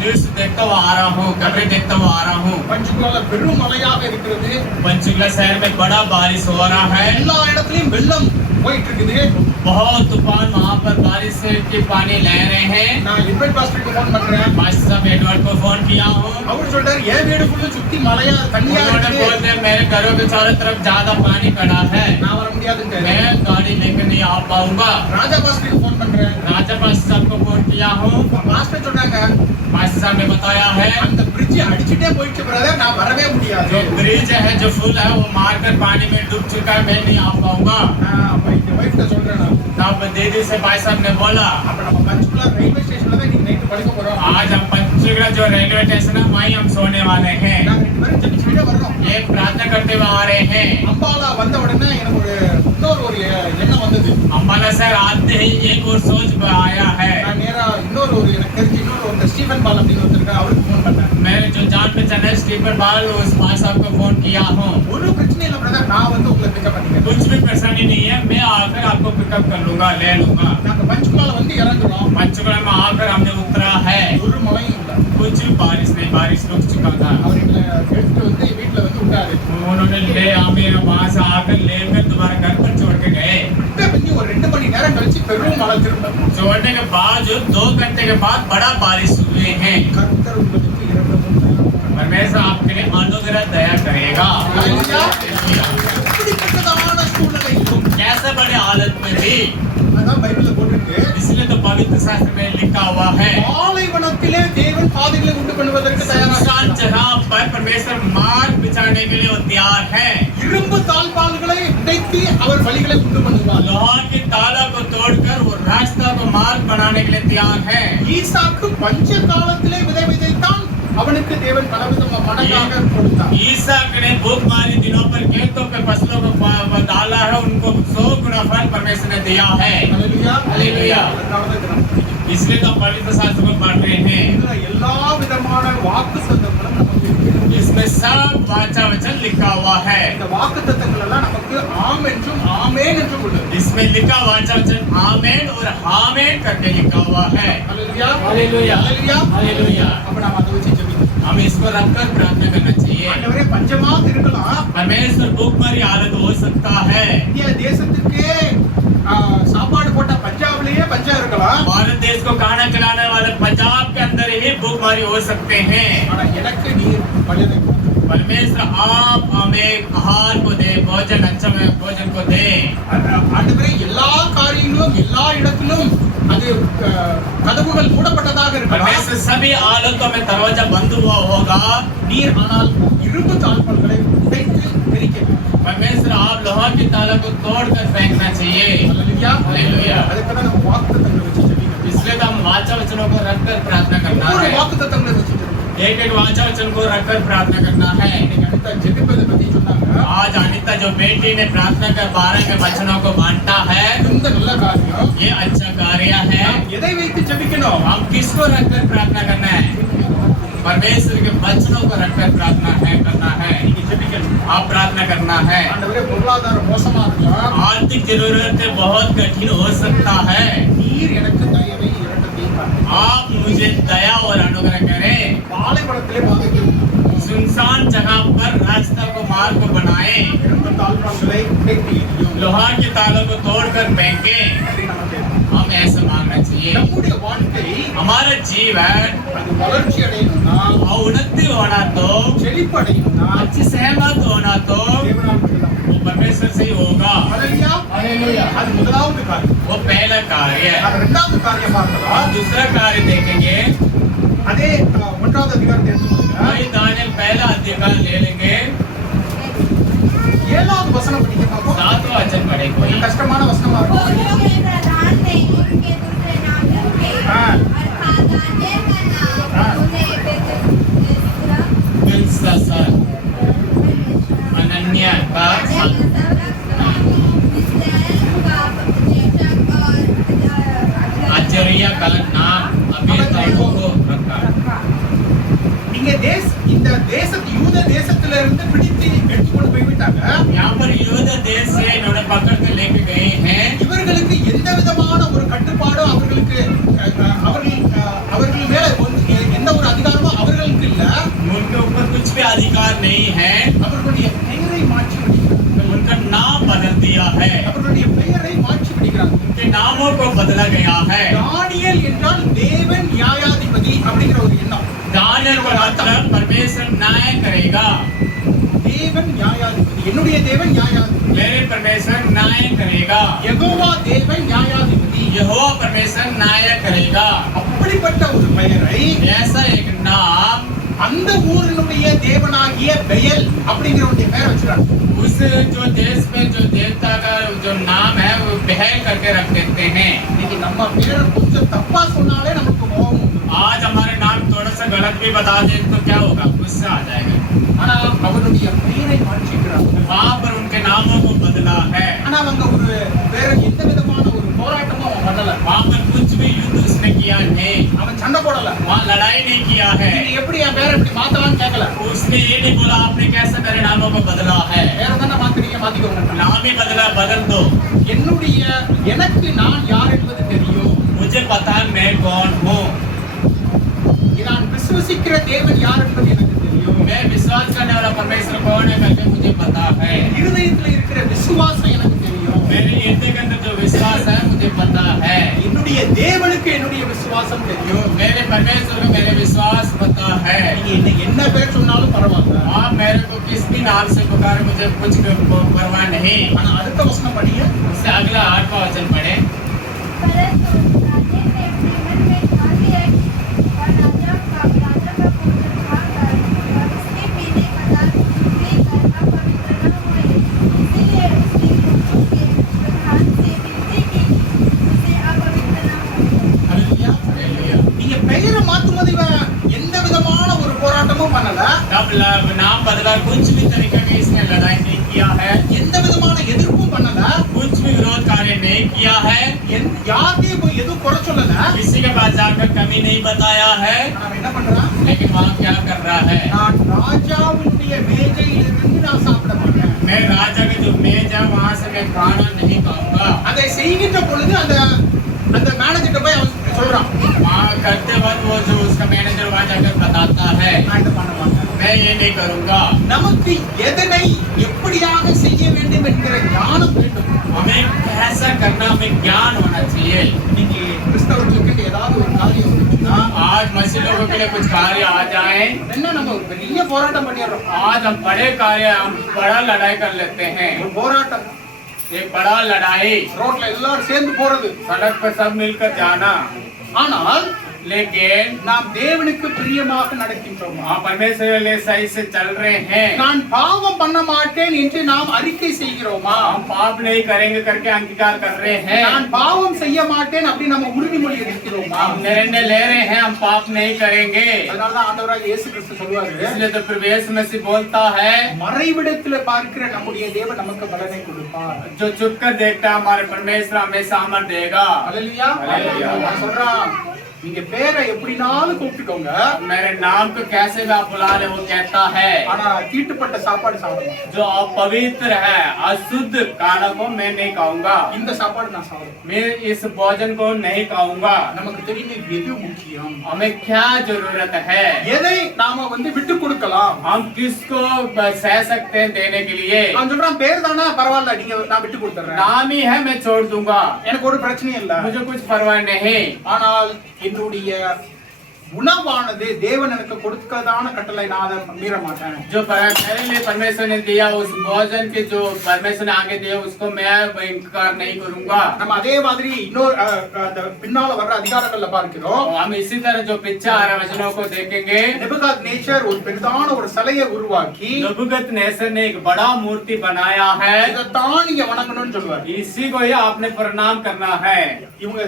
न्यूज देखता हुआ आ रहा हूँ, खबरें देखता हुआ आ रहा हूँ। பஞ்சுகுலால பெரும் மழையாக இருக்கிறது, पंचकुला शहर में बड़ा बारिश हो रहा है, எல்லா இடத்துலயும் வெள்ளம் போயிட்டு இருக்குது. बहुत तूफान वहाँ पर बारिश के पानी ले रहे हैं। நான் எட்வர்ட் பாஸ்டருக்கு ஃபோன் பண்றேன். भाई साहब एडवर्ड को फोन किया हूँ, அவர் சொல்றாரு என் வீடு ஃபுல்லா சுத்தி மழையா தண்ணியா उन्होंने இருக்கு, बोलते हैं मेरे घरों के चारों तरफ ज्यादा पानी पड़ा है, நான் வர முடியாதுன்னு. मैं गाड़ी लेकर नहीं आ पाऊंगा। ராஜா பாஸ்டருக்கு ஃபோன் பண்றேன். राजा पास्टर साहब को फोन किया हूँ, பாஸ்டர் சொன்னாங்க पास्टर साहब ने बताया है அந்த பிரிட்ஜ் அடிச்சிட்டே போயிடுச்சு பிரதர், நான் வரவே முடியாது. जो ब्रिज है जो फुल है वो मारकर पानी में डूब चुका है, मैं नहीं आ पाऊंगा। நான் அப்ப இந்த வைஃப்ட்ட சொல்றேன், நான் तब दीदी से भाई साहब ने बोला அப்ப நம்ம பஞ்சுகுலா ரயில்வே ஸ்டேஷன்ல தான் இன்னைக்கு நைட் படுக்க போறோம். आज हम पंचकुला जो रेलवे स्टेशन है वहीं हम सोने वाले हैं। நாங்க ரெண்டு பேரும் ஜெபிச்சுட்டே வர்றோம். ये प्रार्थना करते हुए आ रहे हैं। அம்பாலா வந்த உடனே எனக்கு ஒரு எண்ணம் வந்தது. अम्बाला शहर आते ही एक और सोच आया है। நான் நேரா எனக்கு தெரிஞ்ச ஒரு ஸ்டீஃபன் பால் அப்படின்னு ஒருத்தருக்கு அவருக்கு ஃபோன் பண்ணேன். मैंने जो जान पहचान है स्टीफन बाल उस भाई साहब को फोन किया हूँ। ஒரு பிரச்சனை இல்லை பிரதர், நான் வந்து உங்களை பிக்கப் பண்ணிக்கிறேன். कुछ भी परेशानी नहीं है, मैं आकर आपको पिकअप कर लूंगा, ले लूंगा। நாங்க பஞ்சுகுலால வந்து இறங்குறோம். पंचकुला में आकर हमने उतरा है, ஒரு மழையும் இல்லை. कुछ भी बारिश नहीं, बारिश रुक चुका था। அவர் எங்களை எடுத்துட்டு வந்து வீட்டுல வந்து விட்டாரு. उन्होंने ले हमें वहाँ से आकर लेकर दोबारा घर पर छोड़ के गए। விட்ட பிந்தி ஒரு 2 மணி நேரம் கழிச்சு பெரும் மழை திரும்ப. छोड़ने के बाद 2 घंटे के बाद बड़ा बारिश हुए हैं। கர்த்தர் உங்களுக்கு இரக்கமும் தயவும். परमेश्वर आपके लिए अनुग्रह दया करेगा। हालेलुया। எப்படிப்பட்டதான சூழ்நிலையிலும் कैसे बड़े हालत में भी, அதான் பைபிள்ல போட்டுருக்கு, इसलिए तो पवित्र शास्त्र में लिखा हुआ है பாலைவனத்திலே தேவன் பாதைகளை உண்டு பண்ணுவதற்கு தயாராக सुनसान जगह पर परमेश्वर मार्ग बिछाने के लिए वो तैयार है। இரும்பு தாழ்பால்களை உடைத்து அவர் வழிகளை உண்டு பண்ணுவார். लोहा की ताला को तोड़कर वो रास्ता को मार्ग बनाने के लिए तैयार है। ஈசாக்கு பஞ்ச காலத்திலே விதை விதைத்தான், அவனுக்கு தேவன் பலவிதமான மடங்காக கொடுத்தார். ईसाक ने भूखमारी दिनों पर खेतों पे फसलों को डाला है, उनको 100 गुना फल परमेश्वर ने दिया है। ஹல்லேலூயா. ஹல்லேலூயா. அதனால தான் इसलिए तो हम पवित्र शास्त्र को पढ़ रहे हैं। இதுல எல்லா விதமான வாக்கு தத்தங்களும் सब वाचा वचन लिखा हुआ है। இந்த வாக்குத்தத்தங்கள் எல்லாம் நமக்கு ஆம் என்றும் ஆமென் என்றும் உள்ளது. इसमें लिखा वाचा वचन आमेन और हामेन करके लिखा हुआ है। ஹalleluya हालेलुया ஹalleluya हालेलुया। அப்ப நாம அதை வச்சு ஜெபிக்கணும். हमें इसको रखकर प्रार्थना करना चाहिए। ஆண்டவரே பஞ்சமாக இருக்கலாம். परमेश्वर भूखमरी हालत हो सकता है। இந்திய தேசத்துக்கே சாப்பாடு போட்ட பஞ்சாப்லயே பஞ்சம் இருக்கலாம். भारत देश को खाना खिलाने वाले पंजाब के अंदर ही भूखमरी हो सकते हैं। ஆனா எனக்கு நீர் பலனை கொடு. परमेश्वर आप हमें आहार को दे, भोजन अच्छा में भोजन को दे। ஆண்டவரே எல்லா காரியங்களும் எல்லா இடத்திலும் அது கதவுகள் மூடப்பட்டதாக இருக்கலாம். परमेश्वर सभी हालतों में दरवाजा बंद हुआ होगा। நீர் ஆனால் இரும்பு தாழ்பால்களை உடைத்து எரிக்க. परमेश्वर आप लोहा की ताला को तोड़कर फेंकना चाहिए। ஹalleluya हालेलुया। அதுக்காக நம்ம வாக்குத்தத்தங்களை வச்சு ஜெபிக்கணும். इसलिए तो हम वाचा वचनों को रखकर प्रार्थना करना ஒவ்வொரு है। வாக்குத்தத்தங்களை வச்சு ஜெபிக்கணும். एक एक वाचा वचन को रखकर प्रार्थना करना है। இன்னைக்கு அடுத்த ஜெபிப்பதை பத்தி சொன்னாங்க. आज अनिता जो बेटी ने प्रार्थना के बारे में वचनों को बांटा है, இந்த நல்ல காரியம் ये अच्छा कार्य है। எதை வைத்து ஜெபிக்கணும்? हम किसको रखकर प्रार्थना करना है? परमेश्वर के वचनों को रखकर प्रार्थना है करना है। இன்னைக்கு ஜெபிக்கணும். आप प्रार्थना करना है। ஆண்டவரே பொருளாதாரம் மோசமா இருக்கலாம். आर्थिक जरूरतें बहुत कठिन हो सकता है। நீர் எனக்கு தயவை இரண்டத்தையும் காட்டு. आप मुझे दया और अनुग्रह करें। பாலைவனத்திலே பாதைகள் सुनसान जगह पर रास्ता को मार्ग को बनाए। இரும்பு தாழ்பால்களை உடைத்து எரியும். लोहा के तालों को तोड़कर फेंके। அப்படி நமக்கு हम ऐसा मांगना चाहिए। நம்முடைய வாழ்க்கை हमारा जीवन அது வளர்ச்சி அடையணும்னா उन्नति होना तो, செழிப்பு அடையணும்னா अच्छी सहमत होना तो தேவனால் மட்டும்தான். वो परमेश्वर से ही होगा। ஹalleluya அது முதலாவது காரியம். वो पहला कार्य है। அது இரண்டாவது காரியம் और பார்க்கலாம். दूसरा कार्य देखेंगे। அதே ஒன்றாவது அதிகாரத்தை எடுத்துக்கொள்ளுங்க. वही दानियल पहला अधिकार ले लेंगे। 7வது வசனம் படிக்க பார்ப்போம். 7वां वचन पढ़े कोई। கஷ்டமான வசனமா இருக்கும். गोत्रों के प्रधान ने उनके दूसरे नाम रखे हाँ। अर्थात दानियेल का नाम हाँ। उन्हें बेलशस्सर, बेलशस्सर, अनन्या का अजरिया का नाम अबेदनगो को रखा। இங்க இந்த யூத தேசத்துல இருந்து பிடித்து எடுத்துக்கொண்டு போய் விட்டாங்க. यहाँ पर यूदा देश से इन्होंने पकड़ के लेके गए हैं। இவர்களுக்கு எந்த விதமான ஒரு கட்டுப்பாடோ அவர்களுக்கு அவர்கள் மேல எந்த ஒரு அதிகாரமோ அவர்களுக்கு இல்ல. उनके ऊपर कुछ भी अधिकार नहीं है। அவர்களுடைய பெயரை மாற்றி விடுகிறார். तो उनका नाम बदल दिया है। அவர்களுடைய பெயரை மாற்றி விடுகிறார். उनके नामों को बदला गया है। தானியேல் என்றால் தேவன் நியாயாதிபதி அப்படிங்கிற ஒரு எண்ணம். दानियल का मतलब परमेश्वर न्याय करेगा। தேவன் நியாயாதிபதி, என்னுடைய தேவன் நியாயாதிபதி. मेरे परमेश्वर न्याय करेगा। யெகோவா தேவன் நியாயாதிபதி. यहोवा परमेश्वर न्याय करेगा। அப்படிப்பட்ட ஒரு பெயரை ऐसा एक नाम அந்த ஊரினுடைய தேவனாகிய பெயல் அப்படிங்கிறவருடைய பெயரை வச்சுறாங்க. उस जो देश में जो देवता का जो नाम है वो बहल करके रख देते हैं। இன்னைக்கு நம்ம பேரை கொஞ்சம் தப்பா சொன்னாலே நமக்கு கோபம் வந்துரும். आज हमारे नाम थोड़ा सा गलत भी बता दें तो क्या होगा? गुस्सा आ जाएगा। ஆனா அவருடைய பெயரை மாற்றிக்கிறாங்க. वहाँ पर उनके नामों को बदला है। ஆனா அவங்க ஒரு வேற எந்த விதமான ஒரு போராட்டமும் அவன் பண்ணல. वहाँ पर कुछ भी युद्ध उसने किया नहीं। அவன் சண்டை போடல. वहाँ लड़ाई नहीं किया है। நீ எப்படி என் பேரை இப்படி மாத்தலாம்னு கேட்கல. उसने ये नहीं बोला आपने कैसे मेरे नामों को बदला है। வேற தானே மாத்துறீங்க, மாத்திக்கோங்க. नाम ही बदला, बदल दो। எனக்கு நான் யார் என்பது தெரியும். मुझे पता है मैं कौन हूँ। நான் விசுவசிக்கிற தேவன் யார் என்பது எனக்கு தெரியும். मैं विश्वास करने वाला परमेश्वर कौन है करके मुझे पता है। இருதயத்துல இருக்கிற விசுவாசம் எனக்கு தெரியும். मेरे हृदय के अंदर जो विश्वास है मुझे पता है। என்னுடைய தேவனுக்கு என்னுடைய விசுவாசம் தெரியும். मेरे परमेश्वर को मेरे विश्वास पता है। நீங்க என்ன பேர் சொன்னாலும் பரவாயில்ல. आप मेरे को किस भी नाम से पुकारे मुझे कुछ परवाह नहीं। ஆனா அடுத்த வசனம் படிங்க. उससे अगला 8वां वचन पढ़े। परंतु दानियेल ने अपने मन में ठान लिया और राजा का भोजन खाकर और उसके पीने का दान पीकर अपवित्र न हुए। इसीलिए उसने दूतों के प्रधान से विनती की कि उसे अपवित्र न हो। ஹல்லேலூயா. हालेलुया। நீங்க பெயரை மாத்தும்போது இவன் எந்த விதமான ஒரு போராட்டமும் பண்ணல. तब नाम बदला, कुछ भी तरीके की इसने लड़ाई नहीं किया है। எந்த விதமான எதிர்ப்பும் பண்ணல. कुछ भी विरोध कार्य नहीं किया है। யாரையும் போய் எதுவும் குறை சொல்லல. किसी के पास जाकर कमी नहीं बताया है। அவன் என்ன பண்றான்? लेकिन वहाँ क्या कर रहा है? நான் ராஜாவுடைய करते वक्त वो जो उसका मैनेजर वहां जाकर बताता है நான் இதை பண்ண மாட்டேன். मैं ये नहीं करूंगा। நமக்கு எதனை எப்படியாக செய்ய வேண்டும் என்கிற ஞானம் வேண்டும். हमें कैसा करना, हमें ज्ञान होना चाहिए। இன்னைக்கு கிறிஸ்தவர்களுக்கு ஏதாவது ஒரு காரியம் இருக்குன்னா आज मसीह लोगों के लिए कुछ कार्य आ जाए, என்ன நம்ம ஒரு பெரிய போராட்டம் பண்ணிடுறோம். आज हम बड़े कार्य, हम बड़ा लड़ाई कर लेते हैं। ஒரு போராட்டம், एक बड़ा लड़ाई, ரோட்ல எல்லாரும் சேர்ந்து போறது. सड़क पर सब मिलकर जाना, ஆனால் लेकिन நாம் தேவனுக்கு பிரியமாக நடக்கின்றோமா? हम परमेश्वर के लिए सही से चल रहे हैं। நான் பாவம் பண்ண மாட்டேன் என்று நாம் அறிக்கை செய்கிறோமா? हम पाप नहीं करेंगे करके अंगीकार कर रहे हैं। நான் பாவம் செய்ய மாட்டேன் அப்படி நம்ம உறுதிமொழி எடுக்கிறோமா? हम निर्णय ले रहे हैं, हम पाप नहीं करेंगे। அதனால தான் ஆண்டவராகிய இயேசு கிறிஸ்து சொல்வாரு, इसलिए तो प्रभु यीशु मसीह बोलता है, மறைவிடத்துல பார்க்கிற நம்முடைய தேவன் நமக்கு பலனை கொடுப்பார். जो छुप कर देखता है हमारे परमेश्वर हमें सामर्थ देगा। அல்லேலூயா. அல்லேலூயா. நான் சொல்றான், நீங்க பேரை எப்படினாலும் கூப்பிட்டுக்கோங்க, मेरे नाम को कैसे भी आप बुला ले, वो कहता है ஆனா தீட்டுப்பட்ட சாப்பாடு சாப்பிடணும். जो अपवित्र है, अशुद्ध खाना को मैं नहीं खाऊंगा, இந்த சாப்பாடு நான் சாப்பிடுவேன். मैं इस भोजन को नहीं खाऊंगा। நமக்கு தெரியும் எது முக்கியம், हमें क्या जरूरत है, எதை நாம விட்டு கொடுக்கலாம். हम किसको सह सकते हैं देने के लिए। நான் சொல்றான், பேர் தானே பரவாயில்ல, நீங்க நான் விட்டு கொடுத்துறேன், नाम ही है, मैं छोड़ दूंगा, எனக்கு ஒரு பிரச்சனையும் இல்ல. मुझे कुछ परवाह नहीं। ஆனால் என்னுடைய உணவானது தேவன் எனக்கு கொடுக்கதான கட்டளை நான் அதை மீற மாட்டேன். जो मेरे लिए परमेश्वर ने दिया, उस भोजन के जो परमेश्वर ने आगे दिया, उसको मैं इनकार नहीं करूंगा। நம்ம அதே மாதிரி இன்னொரு அந்த பின்னால வர்ற அதிகாரங்கள்ல பார்க்கிறோம். और हम इसी तरह जो पीछे आ रहे वचनों को देखेंगे, நேபுகாத்நேச்சர் ஒரு பெரிதான ஒரு சிலையை உருவாக்கி नबूकदनेस्सर ने एक बड़ा मूर्ति बनाया है, இதைத்தான் நீங்க வணங்கணும்னு சொல்லுவார். इसी को ही आपने प्रणाम करना है। இவங்க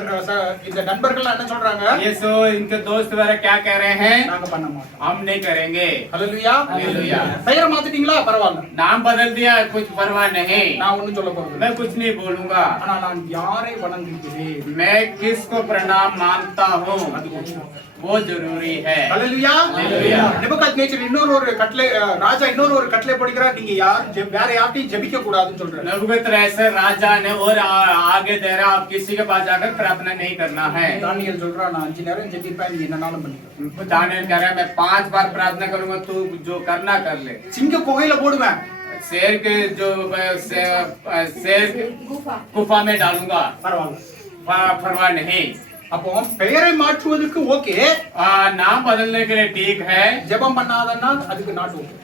இந்த நண்பர்கள் என்ன சொல்றாங்க? ये सो इनके दोस्त वगैरह क्या कह रहे हैं, நாங்க பண்ண மாட்டோம். हम नहीं करेंगे। ஹல்லேலூயா. ஹல்லேலூயா. பெயரை மாத்திட்டீங்களா? பரவாயில்ல, नाम बदल दिया, कुछ परवाह नहीं, நான் ஒண்ணும் சொல்ல போறது இல்ல. मैं कुछ नहीं बोलूंगा। ஆனா நான் யாரை வணங்குகிறேன், मैं किसको प्रणाम मानता हूँ, वो जरूरी है। ஹல்லேலூயா. ஹல்லேலூயா. நேபுகாத்நேச்சர் இன்னொரு ஒரு கட்டளை, ராஜா இன்னொரு ஒரு கட்டளை போடுகிறார், நீங்க வேற யார்ட்டையும் ஜெபிக்க கூடாதுன்னு சொல்றாரு. नबूकदनेस्सर राजा ने और आगे दे रहा, आप किसी के पास जाकर प्रार्थना नहीं करना है। தானியேல் சொல்றான், நான் 5 நேரம் ஜெபிப்பேன், நீ என்னனாலும் பண்ணிக்க. दानिएल कह रहा है, मैं 5 बार प्रार्थना करूंगा, तू जो करना कर ले। சிங்க குகையில போடுவேன், शेर के जो शेर गुफा में डालूंगा, பரவாயில்ல. परवाह नहीं। அப்போ பெயரை மாற்றுவதற்கு ஓகே, नाम बदलने के लिए ठीक है, ஜெபம் பண்ணாதன்னா அதுக்கு நாட் ஓகே.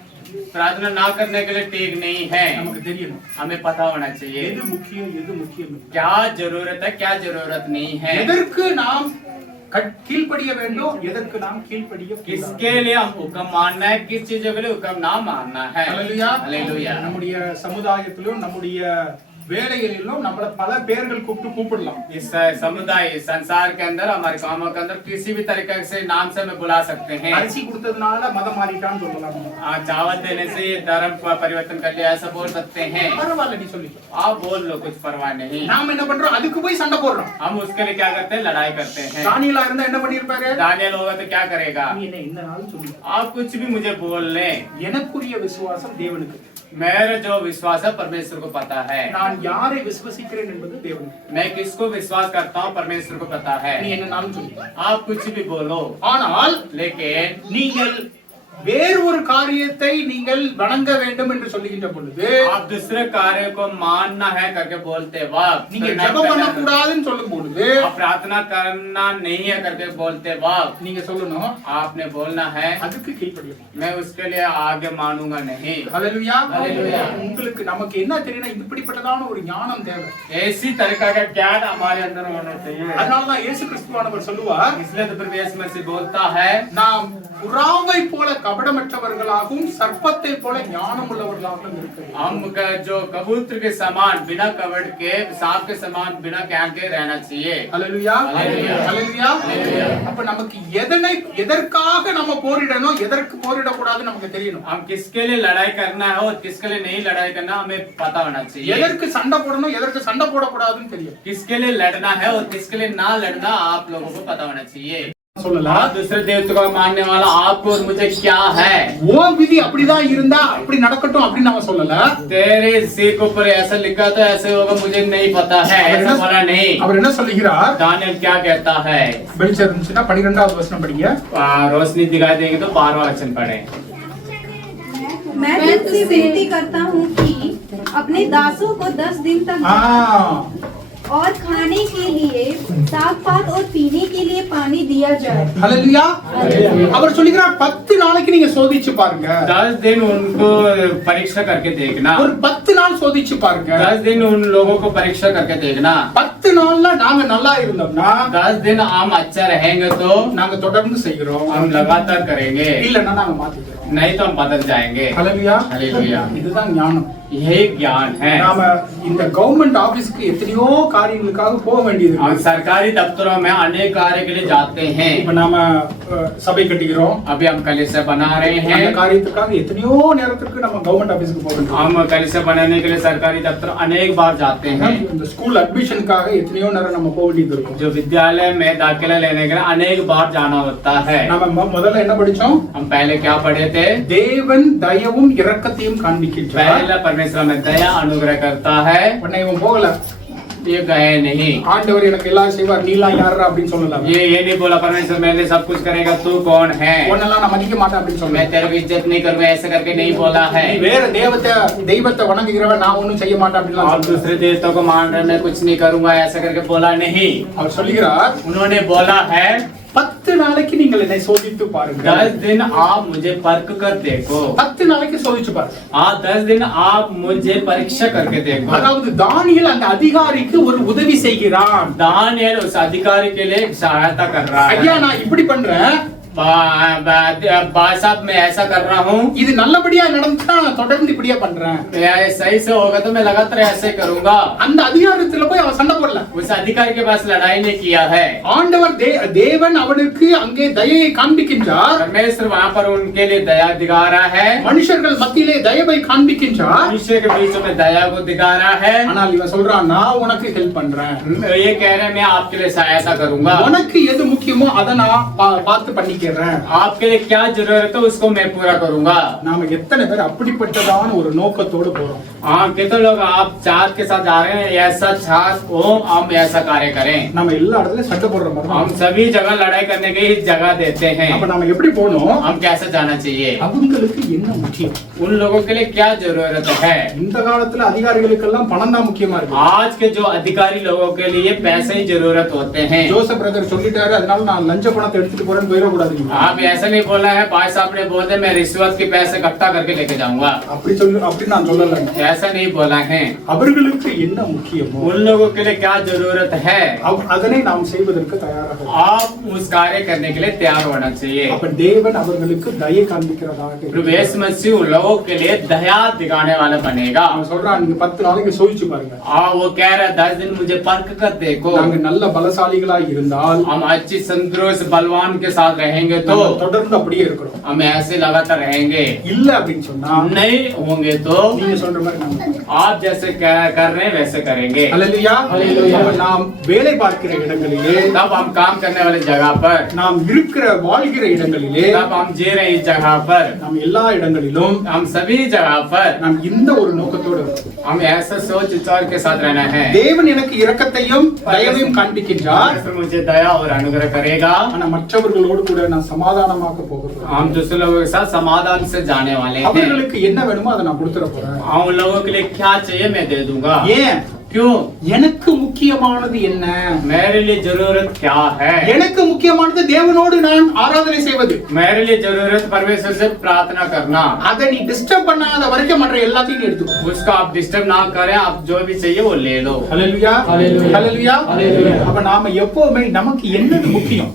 प्रार्थना ना करने के लिए ठीक नहीं है। நமக்கு தெரியணும் हमें पता होना चाहिए எது முக்கியம், எது முக்கியம் இல்லை. क्या जरूरत है, क्या जरूरत नहीं है, எதற்கு நாம் கீழ்ப்படிய வேண்டும், எதற்கு நாம் கீழ்ப்படிய கூடாது. किसके लिए हम हुक्म मानना है, किस चीजों के लिए हुक्म ना मानना है। ஹல்லேலூயா. हालेलुया। நம்முடைய சமுதாயத்திலும் நம்முடைய வேலைகளிலும் நம்மள பல பேர்கள் கூப்பிடலாம். इस समुदाय संसार के अंदर, हमारे कामों के अंदर किसी भी तरीके से नाम से हमें बुला सकते हैं। அரிசி கொடுத்ததுனால மதம் மாறிட்டான்னு சொல்லலாம். चावल देने से ये धर्म का परिवर्तन कर लिया, ऐसा बोल सकते हैं। பரவாயில்ல, நீ சொல்லி. आप बोल लो, कुछ परवाह नहीं। நாம என்ன பண்றோம், அதுக்கு போய் சண்டை போடுறோம். हम उसके लिए क्या करते हैं, लड़ाई करते हैं। தானியேலா இருந்தா என்ன பண்ணிருப்பாரு? दानिएल होगा तो क्या करेगा, நீ என்ன இந்த நாள் சொல்லு. आप कुछ भी मुझे बोल ले, எனக்குரிய விசுவாசம் தேவனுக்கு. मेरा जो विश्वास है परमेश्वर को पता है। நான் யாரை விசுவசிக்கிறேன் என்பது தேவனுக்கு. मैं किसको विश्वास करता हूँ, परमेश्वर को पता है। நீ என்னனாலும் சொல்லு. आप कुछ भी बोलो, ஆனால் लेकिन நீங்கள் வேறு ஒரு காரியத்தை நீங்கள் வணங்க வேண்டும் என்று சொல்லுகின்ற பொழுது, आप दूसरे कार्य को मानना है करके बोलते वक्त, நீங்க ஜெபம் பண்ண கூடாதுன்னு சொல்லும் பொழுது आप प्रार्थना करना नहीं है करके बोलते वक्त, நீங்க சொல்லணும், आपने बोलना है, அதுக்கு கீழ்ப்படியணும். मैं उसके लिए आगे मानूंगा नहीं। ஹல்லேலூயா. ஹல்லேலூயா. உங்களுக்கு நமக்கு என்ன தெரியும்னா, இப்படிப்பட்டதான ஒரு ஞானம் தேவை. ऐसी तरीका का ज्ञान हमारे अंदर होना चाहिए। அதனாலதான் இயேசு கிறிஸ்துவானவர் சொல்லுவார், इसलिए तो प्रभु यीशु मसीह बोलता है, நாம் புறாவை போல கபடமற்றவர்களாகவும் சர்ப்பத்தை போல ஞானம் உள்ளவர்களாகவும் இருக்கிறோம். हम जो कबूतर के समान, बिना कवड़ के, सांप के समान, बिना कैंप के रहना चाहिए। ஹல்லேலூயா. ஹல்லேலூயா. ஹல்லேலூயா. ஹல்லேலூயா. அப்ப நமக்கு எதற்காக நம்ம போரிடணும், எதற்கு போரிடக்கூடாதுன்னு நமக்கு தெரியணும். हम किसके लिए लड़ाई करना है और किसके लिए नहीं लड़ाई करना हमें पता होना चाहिए। எதற்கு சண்டை போடணும், எதற்கு சண்டை போடக்கூடாதுன்னு தெரியும். किसके लिए लड़ना है और किसके लिए ना लड़ना आप लोगों को पता होना चाहिए। சொல்லல आप दूसरे देवता को मानने वाला आपको और मुझे क्या है? உன் விதி அப்படிதான் இருந்தா அப்படி நடக்கட்டும் அப்படின்னு அவன் சொல்லல. तेरे सिर के ऊपर ऐसा लिखा तो ऐसे होगा मुझे नहीं पता है, ऐसा बोला नहीं। அவர் என்ன சொல்லுகிறார்? दानियल क्या कहता है? வெளிச்சம் இருந்துச்சுன்னா 12வது வசனம் படிங்க. रोशनी दिखाई देंगे तो 12वां वचन पढ़े। मैं तुझसे विनती करता हूँ कि अपने दासों को 10 दिन तक और खाने के लिए साग पात और पीने के लिए पानी दिया जाए। हालेलुया। அவர் சொல்லுகிறார் 10 நாளைக்கு நீங்க சோதிச்சு பாருங்க. 10 दिन उनको परीक्षा करके देखना। ஒரு 10 நாள் சோதிச்சு பாருங்க. 10 दिन उन लोगों को परीक्षा करके देखना। 10 நாள்ல நாங்க நல்லா இருந்தோம்னா 10 दिन हम अच्छा रहेंगे तो நாங்க தொடர்ந்து செய்கிறோம். हम लगातार करेंगे, இல்லன்னா நாங்க மாத்திக்கிறோம். नहीं तो हम बदल जाएंगे। हालेलुया। हालेलुया। இதுதான் ஞானம். यही ज्ञान है। நாம இந்த கவர்மெண்ட் ஆபீஸ்க்கு எத்தனையோ காரியங்களுக்காக போக வேண்டியது हम இருக்கு. सरकारी दफ्तरों में अनेक कार्य के लिए जाते हैं। இப்ப நாம சபை கட்டிக்கிறோம். अभी हम कलीसिया बना रहे அந்த हैं। காரியத்துக்காக எத்தனையோ நேரத்துக்கு நம்ம கவர்மெண்ட் ஆபீஸ்க்கு போக வேண்டியது. हम कलीसिया बनाने के लिए सरकारी दफ्तर अनेक बार जाते हैं। இந்த ஸ்கூல் அட்மிஷனுக்காக எத்தனையோ நேரம் நம்ம போக வேண்டியது இருக்கும். जो विद्यालय में दाखिला लेने के लिए अनेक बार जाना होता है। நாம முதல்ல என்ன படிச்சோம்? हम पहले क्या पढ़े थे? தேவன் தயவும் இரக்கத்தையும் காண்பிக்கின்றார். पहला परमेश्वर में दया अनुग्रह करता है। உடனே இவன் போகல. ये कहे नहीं, ஆண்டவர் எனக்கு எல்லாம் செய்வார், நீலாம் யாரா அப்படின்னு சொல்லலாம். ये नहीं बोला परमेश्वर मेरे लिए सब कुछ करेगा, तू कौन है? உன்னெல்லாம் நான் மதிக்க மாட்டேன் அப்படின்னு मैं சொல்லல. तेरे को इज्जत नहीं करूंगा, ऐसा करके नहीं बोला है। நீ வேற தெய்வத்தை வணங்குகிறவன், நான் ஒண்ணும் செய்ய மாட்டேன் அப்படின்னு आप दूसरे देवताओं को मान रहे, मैं कुछ नहीं करूंगा, ऐसा करके बोला नहीं। அவர் சொல்லுகிறார், उन्होंने बोला है 10 நாளைக்கு நீங்கள் என்னை சோதித்து பாருங்க. 10 दिन आप मुझे परख कर देखो। 10 நாளைக்கு சோதிச்சு பாருங்க. 10 दिन आप मुझे परीक्षा करके देखो। அதாவது தானியேல் அந்த அதிகாரிக்கு ஒரு உதவி செய்கிறான். दानियल उस अधिकारी के लिए सहायता कर रहा ஐயா है। நான் இப்படி பண்றேன், भाई साहब मैं ऐसा कर रहा हूँ, இது நல்லபடியா நடந்துட்டா நான் தொடர்ந்து இப்படியே பண்றேன். सही से होगा तो मैं लगातार ऐसे करूंगा। அந்த அதிகாரத்துல போய் அவன் சண்டை போடல. उस अधिकारी के पास लड़ाई नहीं किया है। ஆண்டவர் தேவன் அவனுக்கு அங்கே தயையை காண்பிக்கின்றார். परमेश्वर वहाँ पर उनके लिए दया दिखा रहा है। மனுஷர்கள் மத்தியிலே தயவை காண்பிக்கின்றார். मनुष्य के बीच में दया को दिखा रहा है। ஆனால் இவன் சொல்றான், நான் உனக்கு ஹெல்ப் பண்றேன். ये कह रहे हैं मैं आपके लिए सहायता करूंगा। உனக்கு எது முக்கியமோ அதை நான் பார்த்து பண்ணிக்கிறேன். आपके लिए क्या जरूरत है उसको मैं पूरा करूंगा। நாம எத்தனை பேர் அப்படிப்பட்டதான ஒரு நோக்கத்தோடு போறோம்? हाँ, कितने लोग आप चाहत के साथ जा रहे हैं, ऐसा चाहत हो हम ऐसा कार्य करें। நம்ம எல்லா இடத்துலயும் சண்டை போடுற மாதிரி हम सभी जगह लड़ाई करने की जगह देते हैं। அப்ப நாம எப்படி போகணும்? हम कैसे जाना चाहिए? அவங்களுக்கு என்ன முக்கியம்? उन लोगों के लिए क्या जरूरत है? இந்த காலத்துல அதிகாரிகளுக்கெல்லாம் பணம் தான் முக்கியமா இருக்கு. आज के जो अधिकारी लोगों के लिए पैसे ही जरूरत होते हैं। ஜோசப் பிரதர் சொல்லிட்டாரு, அதனால நான் லஞ்ச பணத்தை எடுத்துட்டு போறேன்னு போயிட கூடாது. आप ऐसा नहीं बोलना है, भाई साहब ने बोले मैं रिश्वत के पैसे इकट्ठा करके लेके जाऊंगा, அப்படி நான் சொல்லல. ऐसा नहीं बोला है। அவர்களுக்கு என்ன முக்கியமோ उन लोगों के लिए क्या जरूरत है அதனை நாம் செய்வதற்கு தயாராக आप उस कार्य करने के लिए तैयार होना चाहिए। அப்ப தேவன் அவர்களுக்கு தயை காண்பிக்கிறதாக प्रभु यीशु मसीह उन लोगों के लिए दया दिखाने वाला बनेगा। அவன் சொல்றான், நீங்க 10 நாளைக்கு சோதிச்சு பாருங்க. वो कह रहा है 10 दिन मुझे परख कर देखो। நாங்க நல்ல பலசாலிகளா இருந்தால் हम अच्छी संतोष बलवान के साथ रहेंगे तो தொடர்ந்து அப்படியே இருக்கிறோம். हम ऐसे लगातार रहेंगे। இல்ல அப்படின்னு சொன்னா नहीं होंगे तो நீங்க சொல்ற மாதிரி நாம आप जैसे कर रहे हैं वैसे करेंगे। ஹல்லேலூயா. அப்ப நாம் வேலை பார்க்கிற இடங்களிலே, तब हम काम करने वाली जगह पर, நாம் இருக்கிற வாழ்கிற இடங்களிலே, तब हम जी रहे इस जगह पर, நாம் எல்லா இடங்களிலும் हम सभी जगह पर நாம் இந்த ஒரு நோக்கத்தோடு இருக்கோம். हम ऐसा सोच विचार के साथ रहना है। தேவன் எனக்கு இரக்கத்தையும் தயவையும் காண்பிக்கின்றார். परमेश्वर मुझे दया और अनुग्रह करेगा। ஆனா மற்றவர்களோடு கூட நான் சமாதானமாக போகிறேன். हम दूसरे लोगों के साथ समाधान से जाने वाले हैं। அவர்களுக்கு என்ன வேணுமோ அதை நான் கொடுத்துற போறேன். हम लोगों के लिए क्या चाहिए मैं दे दूंगा। ஏன்? क्यों? எனக்கு முக்கியமானது என்ன? मेरे लिए जरूरत क्या है? எனக்கு முக்கியமானது தேவனோடு நான் ஆராதனை செய்வது. मेरे लिए जरूरत परमेश्वर से प्रार्थना करना। அதை நீ டிஸ்டர்ப் பண்ணாத வரைக்கும் மற்ற எல்லாத்தையும் நீ எடுத்துக்கோ. उसका आप डिस्टर्ब ना करें, आप जो भी चाहिए वो ले लो। ஹல்லேலூயா. ஹல்லேலூயா. ஹல்லேலூயா. ஹல்லேலூயா. அப்ப நாம எப்பவுமே நமக்கு என்னது முக்கியம்?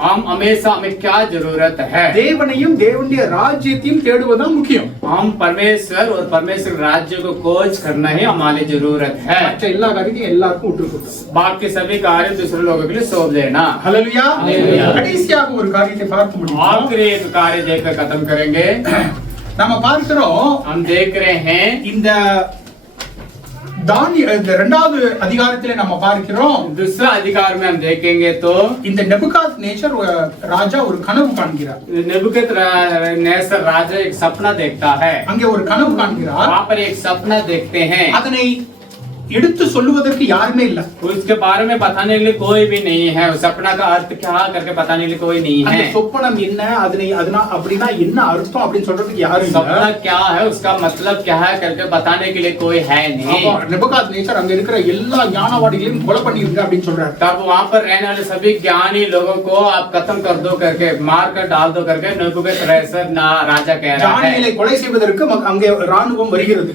हम हमेशा हमें क्या जरूरत है? தேவனையும் தேவனுடைய ராஜ்யத்தையும் தேடுவதுதான் முக்கியம். हम परमेश्वर और परमेश्वर राज्य को खोज करना ही हमारी जरूरत है। மற்ற எல்லா காரியத்தையும் எல்லாருக்கும் விட்டுருக்கோம். बाकी सभी कार्य दूसरे लोगों के लिए सौंप देना। ஹல்லேலூயா. ஹல்லேலூயா. கடைசியாக ஒரு காரியத்தை பார்க்க முடியும். आखिरी एक कार्य देखकर खत्म करेंगे। நாம பார்க்கிறோம், हम देख रहे हैं இந்த இந்த இரண்டாவது அதிகாரத்திலே நம்ம பார்க்கிறோம் दूसरा अधिकार में हम देखेंगे तो இந்த नेबुकदनेस्सर ராஜா ஒரு கனவு காண்கிறார். नेबूकदनेस्सर राजा एक सपना देखता है, அங்கே ஒரு கனவு காண்கிறார். वहाँ पर एक सपना देखते हैं, அதனை எடுத்து சொல்லுவதற்கு யாருமே இல்ல. उसके बारे में बताने के लिए कोई भी नहीं है, उस सपना का अर्थ क्या करके बताने के लिए कोई नहीं அந்த है, சொப்பனம் என்ன, அதனை அதனா அப்படினா என்ன அர்த்தம் அப்படினு சொல்றதுக்கு யாரும் இல்ல. सपना क्या है उसका मतलब क्या है करके बताने के लिए कोई है नहीं. नेबुकदनेस्सर अங்க இருக்கிற எல்லா ஞானவாதிகளையும் கொலை பண்ணிருங்க அப்படினு சொல்றாரு. तब वहाँ पर रहने वाले सभी ज्ञानी लोगों को आप खत्म कर दो करके, मार कर डाल दो करके नेबूकदनेस्सर राजा कह रहा है. தானியேலை கொலை செய்வதற்கு அங்கே ராணுவம் வருகிறது.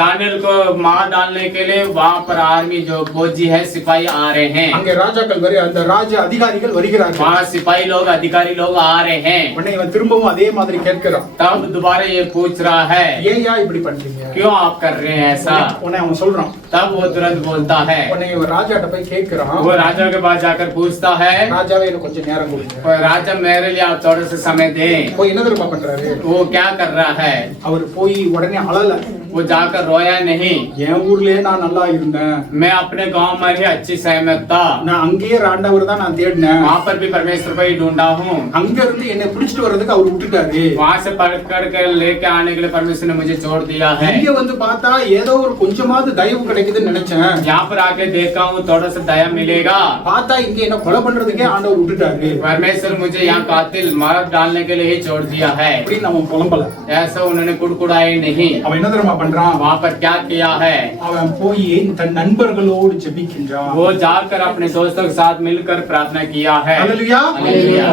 दानियल को मार डालने के लिए वहाँ पर आर्मी जो फौजी है सिपाही आ रहे हैं, அங்கே ராஜாக்கள் அந்த ராஜ அதிகாரிகள் வருகிறார்கள். वहाँ सिपाही लोग अधिकारी लोग आ रहे हैं. உடனே இவன் திரும்பவும் அதே மாதிரி கேட்கிறான். तब दोबारा ये पूछ रहा है ஏயா இப்படி பண்றீங்க, क्यों आप कर रहे हैं ऐसा. உடனே அவன் சொல்றான். तब वो तुरंत बोलता है, உடனே இவன் ராஜாட்ட போய் கேட்கிறான். वो राजा के पास जाकर पूछता है, ராஜாவே எனக்கு கொஞ்சம் நேரம் கொடுங்க. राजा मेरे लिए आप थोड़ा सा समय दें. போய் என்ன தெரியுமா பண்றாரு, वो क्या कर रहा है, அவர் போய் உடனே அழல. वो जाकर रोया नहीं, என் ஊர்லயே நான் நல்லா இருந்தேன், मैं अपने गांव में ही अच्छी सहमत था, நான் அங்கேயே ஆண்டவர் தான் நான் தேடினேன், वहाँ पर भी परमेश्वर को ही ढूंढा हूँ, அங்க இருந்து என்னை பிடிச்சிட்டு வர்றதுக்கு அவர் விட்டுட்டாரு, वहाँ से पकड़ कर लेके आने के लिए परमेश्वर ने मुझे छोड़ दिया है. இங்க வந்து பார்த்தா ஏதோ ஒரு கொஞ்சமாவது தயவு கிடைக்குதுன்னு நினைச்சேன், यहाँ पर आके देखा हूँ थोड़ा सा दया मिलेगा, பார்த்தா இங்க என்ன கொலை பண்றதுக்கே ஆண்டவர் விட்டுட்டாரு, परमेश्वर मुझे यहाँ कातिल मार डालने के लिए ही छोड़ दिया है. அப்படின்னு அவன் புலம்பல. ऐसा उन्होंने कुड़कुड़ाए नहीं. அவன் என்ன தெரியுமா பண்றான், वहाँ पर क्या किया है, அவன் போய் தன் நண்பர்களோடு ஜெபிக்கின்றான். वो जाकर अपने दोस्तों के साथ मिलकर प्रार्थना किया है. ஹல்லேலூயா. हालेलुया.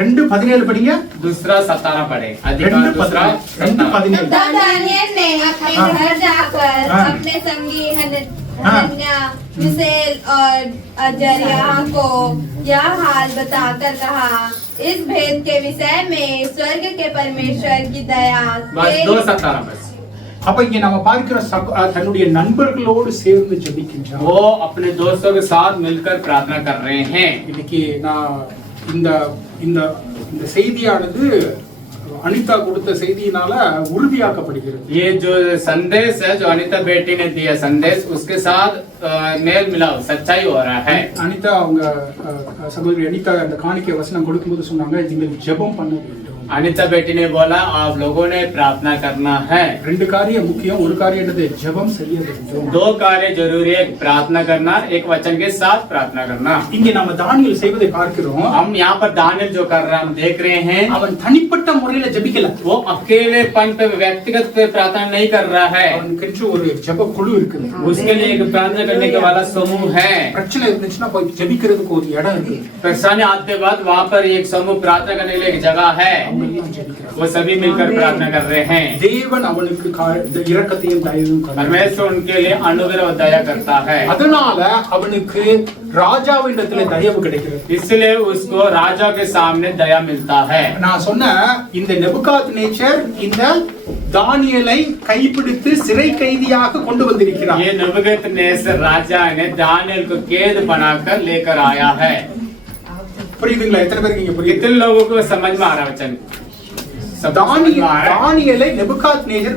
2:17 படிங்க. दूसरा 17 पढ़े, अधिकार दूसरा 2:17. तब दानियेल ने अपने हाँ। घर जाकर हाँ। अपने संगी हाँ। हनन्याह, मिशेल और अजर्याह को यह हाल बताकर कहा, इस भेद के विषय में स्वर्ग के परमेश्वर की दया बस 2:17 बस. அப்ப இங்க நம்ம பார்க்கிற தன்னுடைய நண்பர்களோடு சேர்ந்து ஜெபிக்கின்றான். वो अपने दोस्तों के साथ मिलकर प्रार्थना कर रहे हैं. இன்னைக்கு நான் இந்த இந்த இந்த செய்தியானது அனிதா கொடுத்த செய்தியினால உறுதியாக்கப்படுகிறது. ये जो संदेश है जो अनिता बेटी ने दिया संदेश, उसके साथ मेल मिलाप सच्चाई हो रहा है. அனிதா அவங்க சகோதரி அனிதா அந்த காணிக்கை வசனம் கொடுக்கும்போது சொன்னாங்க, நீங்கள் ஜெபம் பண்ண வேண்டும். अनिता बेटी ने बोला आप लोगों ने प्रार्थना करना है. ரெண்டு காரியம் முக்கியம். ஒரு காரியம் என்னது, ஜெபம் செய்ய வேண்டும். दो कार्य जरूरी है, प्रार्थना करना, एक वचन के साथ प्रार्थना करना. இங்க நாம தானியேல் செய்வதை பார்க்கிறோம். हम यहाँ पर दानियल जो कर रहा है हम देख रहे हैं, அவன் தனிப்பட்ட முறையில ஜெபிக்கல. वो अकेलेपन पे व्यक्तिगत पे प्रार्थना नहीं कर रहा है. அவனுக்கு ஒரு ஜெப குழு இருக்குது. उसके लिए एक प्रार्थना करने के वाला समूह है. பிரச்சனை இருந்துச்சுன்னா போய் ஜெபிக்கிறதுக்கு ஒரு இடம் இருக்கு. परेशानी आते के बाद वहाँ पर एक समूह प्रार्थना करने के लिए एक जगह है, वो सभी मिलकर प्रार्थना कर रहे हैं. தேவன் அவனுக்கு இரக்கத்தையும் தயவையும் காண்பிக்கிறார். परमेश्वर उनके लिए अनुग्रह और दया करता है. அதனால அவனுக்கு ராஜாவினிடத்திலே தயவு கிடைக்கிறது. इसलिए उसको राजा के सामने दया मिलता है. நான் சொன்ன இந்த नेबुकदनेस्सर இந்த தானியேலை கைப்பிடித்து சிறை கைதியாக கொண்டு வந்திருக்கிறார். ये नेबूकदनेस्सर राजा ने दानियल को कैद बनाकर लेकर आया है. புரியுதுங்களா? எத்தனை பேருக்கு இங்க புரியுது? कितने लोगों को समझ में आ रहा है वचन? सब समझ में आ रहा है? தானியேலை नेबुकदनेस्सर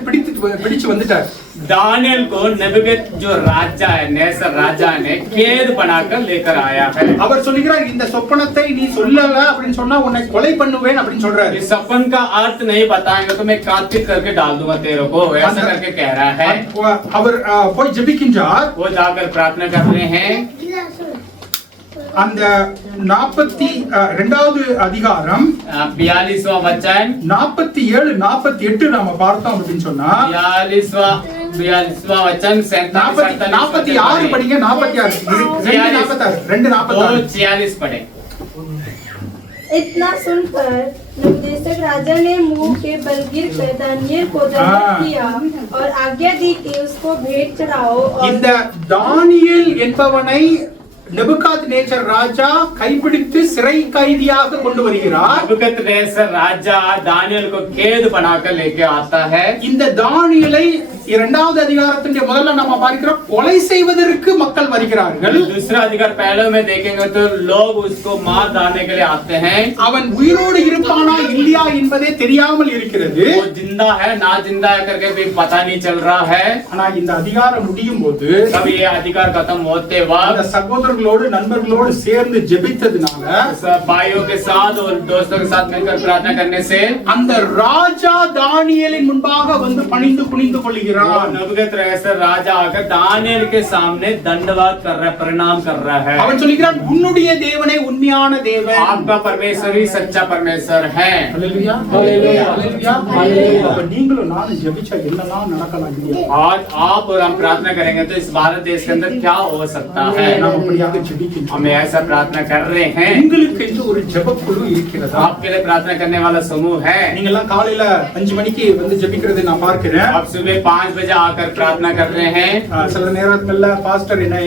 பிடிச்சு வந்துட்டார். दानियल को नेबूकद जो राजा है, नेसर राजा ने कैद बनाकर लेकर आया है. அவர் சொல்லுகிறார், இந்த சொப்பனத்தை நீ சொல்லல அப்படின்னு சொன்னா உன்னை கொலை பண்ணுவேன் அப்படின்னு சொல்றாரு. इस सपन का अर्थ नहीं बताएंगे तो मैं कातिल करके डाल दूंगा तेरे को, ऐसा करके कह रहा है. அவர் போய் ஜெபிக்கின்றார். वो जाकर प्रार्थना कर रहे हैं. அந்த 42வது அதிகாரம் 42वां वचन 47 48 நாம பார்த்தோம் அப்படின்னு சொன்னா 42वां वचन 46 படிங்க. 46 46 पढ़े. इतना सुनकर निर्देशक राजा ने मुंह के बल गिर कर दानियेल को दंडवत किया और आज्ञा दी कि उसको भेंट चढ़ाओ. இந்த தானியேல் என்பவனை नेबुकदनेस्सर ராஜா கைப்பிடித்து சிறை கைதியாக கொண்டு வருகிறார். नेबूकदनेस्सर राजा दानियल को कैद बनाकर लेके आता है. இந்த தானியேலை இரண்டாவது அதிகாரத்தினுடைய முதல்ல நம்ம பார்க்கிறோம் கொலை செய்வதற்கு மக்கள் வருகிறார்கள். दूसरा अधिकार पहले में देखेंगे तो लोग उसको मार डालने के लिए आते हैं. அவன் உயிரோடு இருப்பானா இல்லையா என்பதே தெரியாமல் இருக்கிறது. वो जिंदा है ना जिंदा है करके भी पता नहीं चल रहा है. ஆனா இந்த அதிகாரம் முடியும் போது तब ये अधिकार खत्म होते அந்த वक्त சகோதரர்களோடு நண்பர்களோடு சேர்ந்து ஜெபித்ததுனால सब भाइयों के साथ और दोस्तों के साथ मिलकर प्रार्थना करने से அந்த ராஜா தானியேலின் முன்பாக வந்து பணிந்து குனிந்து கொள்கிறான். नवगत रहस्य राजा आकर दानियेल के सामने दंडवत कर रहा है, प्रणाम कर रहा है. அவன் சொல்கிறான் உன்னுடைய தேவனே உண்மையான தேவன். आपका परमेश्वर ही सच्चा परमेश्वर है. ஹல்லேலூயா ஹல்லேலூயா ஹல்லேலூயா. அப்ப நீங்களும் நானும் ஜெபிச்சா என்னலாம் நடக்கலாம் இல்லையா? आज आप और हम प्रार्थना करेंगे तो इस भारत देश के अंदर क्या हो सकता है. நாம் அப்படியாக ஜெபிக்கிறோம். हम ऐसा प्रार्थना कर रहे हैं. உங்களுக்கு என்று ஒரு ஜெபக்குழு இருக்கிறதா? आपके लिए प्रार्थना करने वाला समूह है. நீங்க எல்லாம் காலையில 5 மணிக்கு வந்து ஜெபிக்கிறதை நான் பார்க்கிறேன். आप सुबह 5 बजे आकर प्रार्थना कर रहे हैं. சில நேரங்கள்ல பாஸ்டர் என்னை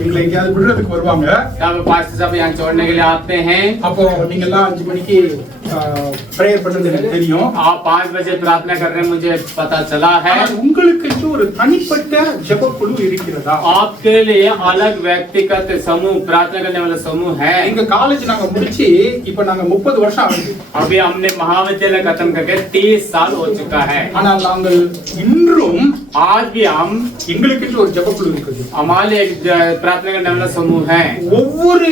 எங்களை எங்கேயாவது விடுறதுக்கு வருவாங்க. तब पास्टर साहब यहाँ छोड़ने के लिए आते हैं. அப்போ நீங்க எல்லாம் 5 மணிக்கு பிரேயர் பண்றது எனக்கு தெரியும். आप 5 बजे प्रार्थना कर रहे हैं, मुझे पता चला है. ஆனால் உங்களுக்கு என்று ஒரு தனிப்பட்ட ஜெபக்குழு இருக்கிறதா? आपके लिए अलग व्यक्तिगत समूह, प्रार्थना करने वाला समूह है. எங்க காலேஜ் நாங்க முடிச்சு இப்ப நாங்க 30 வருஷம் ஆகுது. अभी हमने महाविद्यालय खत्म करके 30 साल हो चुका है. ஆனால் நாங்கள் இன்றும் आज भी हम எங்களுக்கு என்று ஒரு ஜெபக்குழு இருக்குது. हमारे एक प्रार्थना करने वाला समूह है. ஒவ்வொரு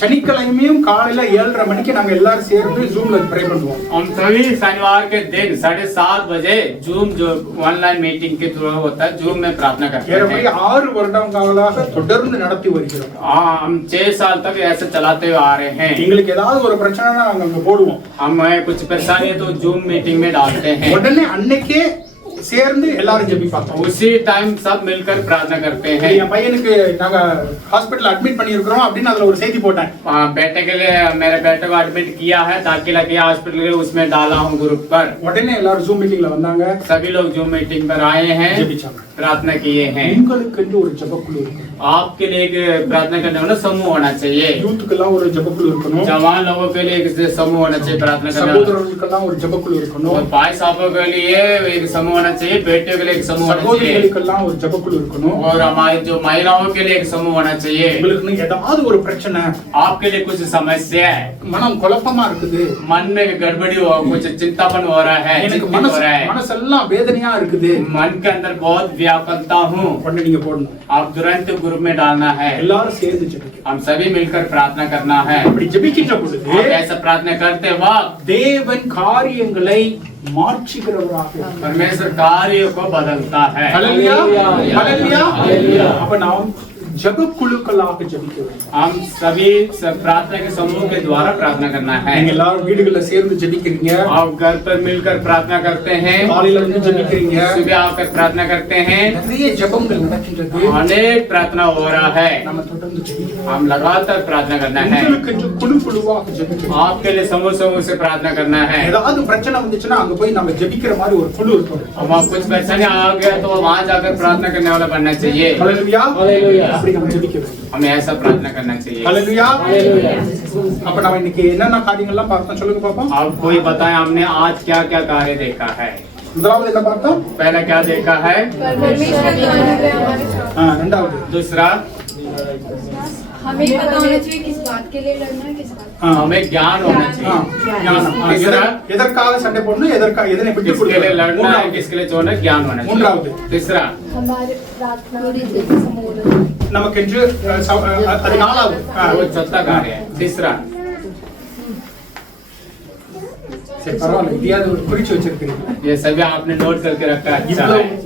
சனிக்கிழமையும் காலையில 7:30 மணிக்கு நாங்க எல்லாரும் சேர்ந்து ஜூம்ல ப்ரே பண்ணுவோம். हम सभी शनिवार के दिन 7:30 बजे जूम जो ऑनलाइन मीटिंग के थ्रू होता है, जूम में प्रार्थना करते ஏறக்குறைய हैं. 6 வருடங்களாக தொடர்ந்து நடத்தி வருகிறோம். हम 6 साल तक ऐसे चलाते हुए आ रहे हैं. எங்களுக்கு ஏதாவது ஒரு பிரச்சனைனா நாங்க அங்க போடுவோம். हमें कुछ परेशानी है तो जूम मीटिंग में डालते हैं. உடனே அன்னைக்கே சேர்ந்து எல்லாரும் ஜெபிப்பாங்க. उसी टाइम सब मिलकर प्रार्थना करते हैं. என் பையனுக்கு நாங்க ஹாஸ்பிடல்ல அட்மிட் பண்ணியிருக்கிறோம் அப்படின்னு அதுல ஒரு செய்தி போட்டேன். बेटे के लिए मेरे बेटे को एडमिट किया है, दाखिला किया हॉस्पिटल के, उसमें डाला हूँ ग्रुप पर. உடனே எல்லாரும் ஜூம் மீட்டிங்ல வந்தாங்க. सभी लोग जूम मीटिंग पर आए हैं, ஜெபிச்சாங்க. प्रार्थना किए हैं. உங்களுக்கு என்று ஒரு ஜெபக்குழு இருக்கு. आपके लिए एक प्रार्थना करने वाला समूह होना चाहिए. யூத்துக்கெல்லாம் ஒரு ஜெபக்குழு இருக்கணும். जवान लोगों के लिए एक समूह होना चाहिए प्रार्थना करने वाला. சகோதரர்களுக்கெல்லாம் ஒரு ஜெபக்குழு இருக்கணும். और भाई साहबों के लिए एक समूह होना चाहिए, बेटियों के लिए एक समूह होना चाहिए. சகோதரிகளுக்கெல்லாம் ஒரு ஜெபக்குழு இருக்கணும். और हमारी जो महिलाओं के लिए एक समूह होना चाहिए. உங்களுக்கு ஏதாவது ஒரு பிரச்சனை, आपके लिए कुछ समस्या है, மனம் குழப்பமா இருக்குது, मन में गड़बड़ी हो, कुछ चिंतापन हो रहा है, எனக்கு चिंतित हो रहा है, மனசெல்லாம் வேதனையா இருக்குது, मन के अंदर बहुत व्याकुलता हूँ, உடனே நீங்க போடணும். आप तुरंत ग्रुप में डालना है. எல்லாரும் சேர்ந்து ஜெபிக்கணும். हम सभी मिलकर प्रार्थना करना है. அப்படி ஜெபிக்கின்ற பொழுது आप ऐसा प्रार्थना करते वक्त தேவன் காரியங்களை மாற்றுகிறவராக இருக்கிறார். परमेश्वर कार्यों को बदलता है. ஹல்லேலூயா ஹல்லேலூயா. हालेलुया. அப்ப நாம் ஜெபக்குழுக்களாக ஜெபிக்க வேண்டும். हम सभी सब प्रार्थना के समूह के द्वारा प्रार्थना करना है. நீங்க எல்லாரும் வீடுகள்ல சேர்ந்து ஜெபிக்கிறீங்க. आप घर पर मिलकर प्रार्थना करते हैं, காலையில வந்து ஜெபிக்கிறீங்க. सुबह आकर प्रार्थना करते हैं. நிறைய ஜெபங்கள் நடக்கின்றது. अनेक प्रार्थना हो रहा है. நம்ம தொடர்ந்து ஜெபிக்கணும். हम लगातार प्रार्थना करना है. உங்களுக்கு என்று குழுவாக ஜெபிக்கணும். आपके लिए समूह समूह से प्रार्थना करना है. ஏதாவது பிரச்சனை வந்துச்சுன்னா அங்க போய் நம்ம ஜெபிக்கிற மாதிரி ஒரு குழு இருக்கும். अब आप कुछ परेशानी आ गया तो वहाँ जाकर प्रार्थना करने वाला बनना चाहिए. ஹல்லேலூயா ஹல்லேலூயா. அப்படி நம்ம ஜெபிக்க வேண்டும். हमें ऐसा प्रार्थना करना चाहिए. ஹல்லேலூயா ஹல்லேலூயா. அப்ப நாம இன்னைக்கு என்னென்ன காரியங்கள்லாம் பார்த்தோம் சொல்லுங்க பாப்போம். अब कोई बताए हमने आज क्या क्या कार्य देखा है. முதலாவது என்ன பார்த்தோம்? पहला क्या देखा है. परमेश्वर का अनुग्रह हमारे साथ। ரெண்டாவது दूसरा हमें पता होना चाहिए किस बात के लिए लड़ना है, किस बात हमें ज्ञान होना चाहिए. ஞானம். எதற்காக சண்டை போடணும், எதற்காக எதனை விட்டு किसके लिए लड़ना है, கொடுக்கணும். किसके लिए छोड़ना है, ज्ञान होना चाहिए. மூன்றாவது तीसरा हमारे प्रार्थना समूह நமக்கென்று அது நாலாவது वो चौथा कार्य है. तीसरा சரி பரவாயில்ல, இதையாவது ஒரு குறிச்சு வச்சிருக்கீங்க. ये सभी आपने नोट करके रखा है. अच्छा है.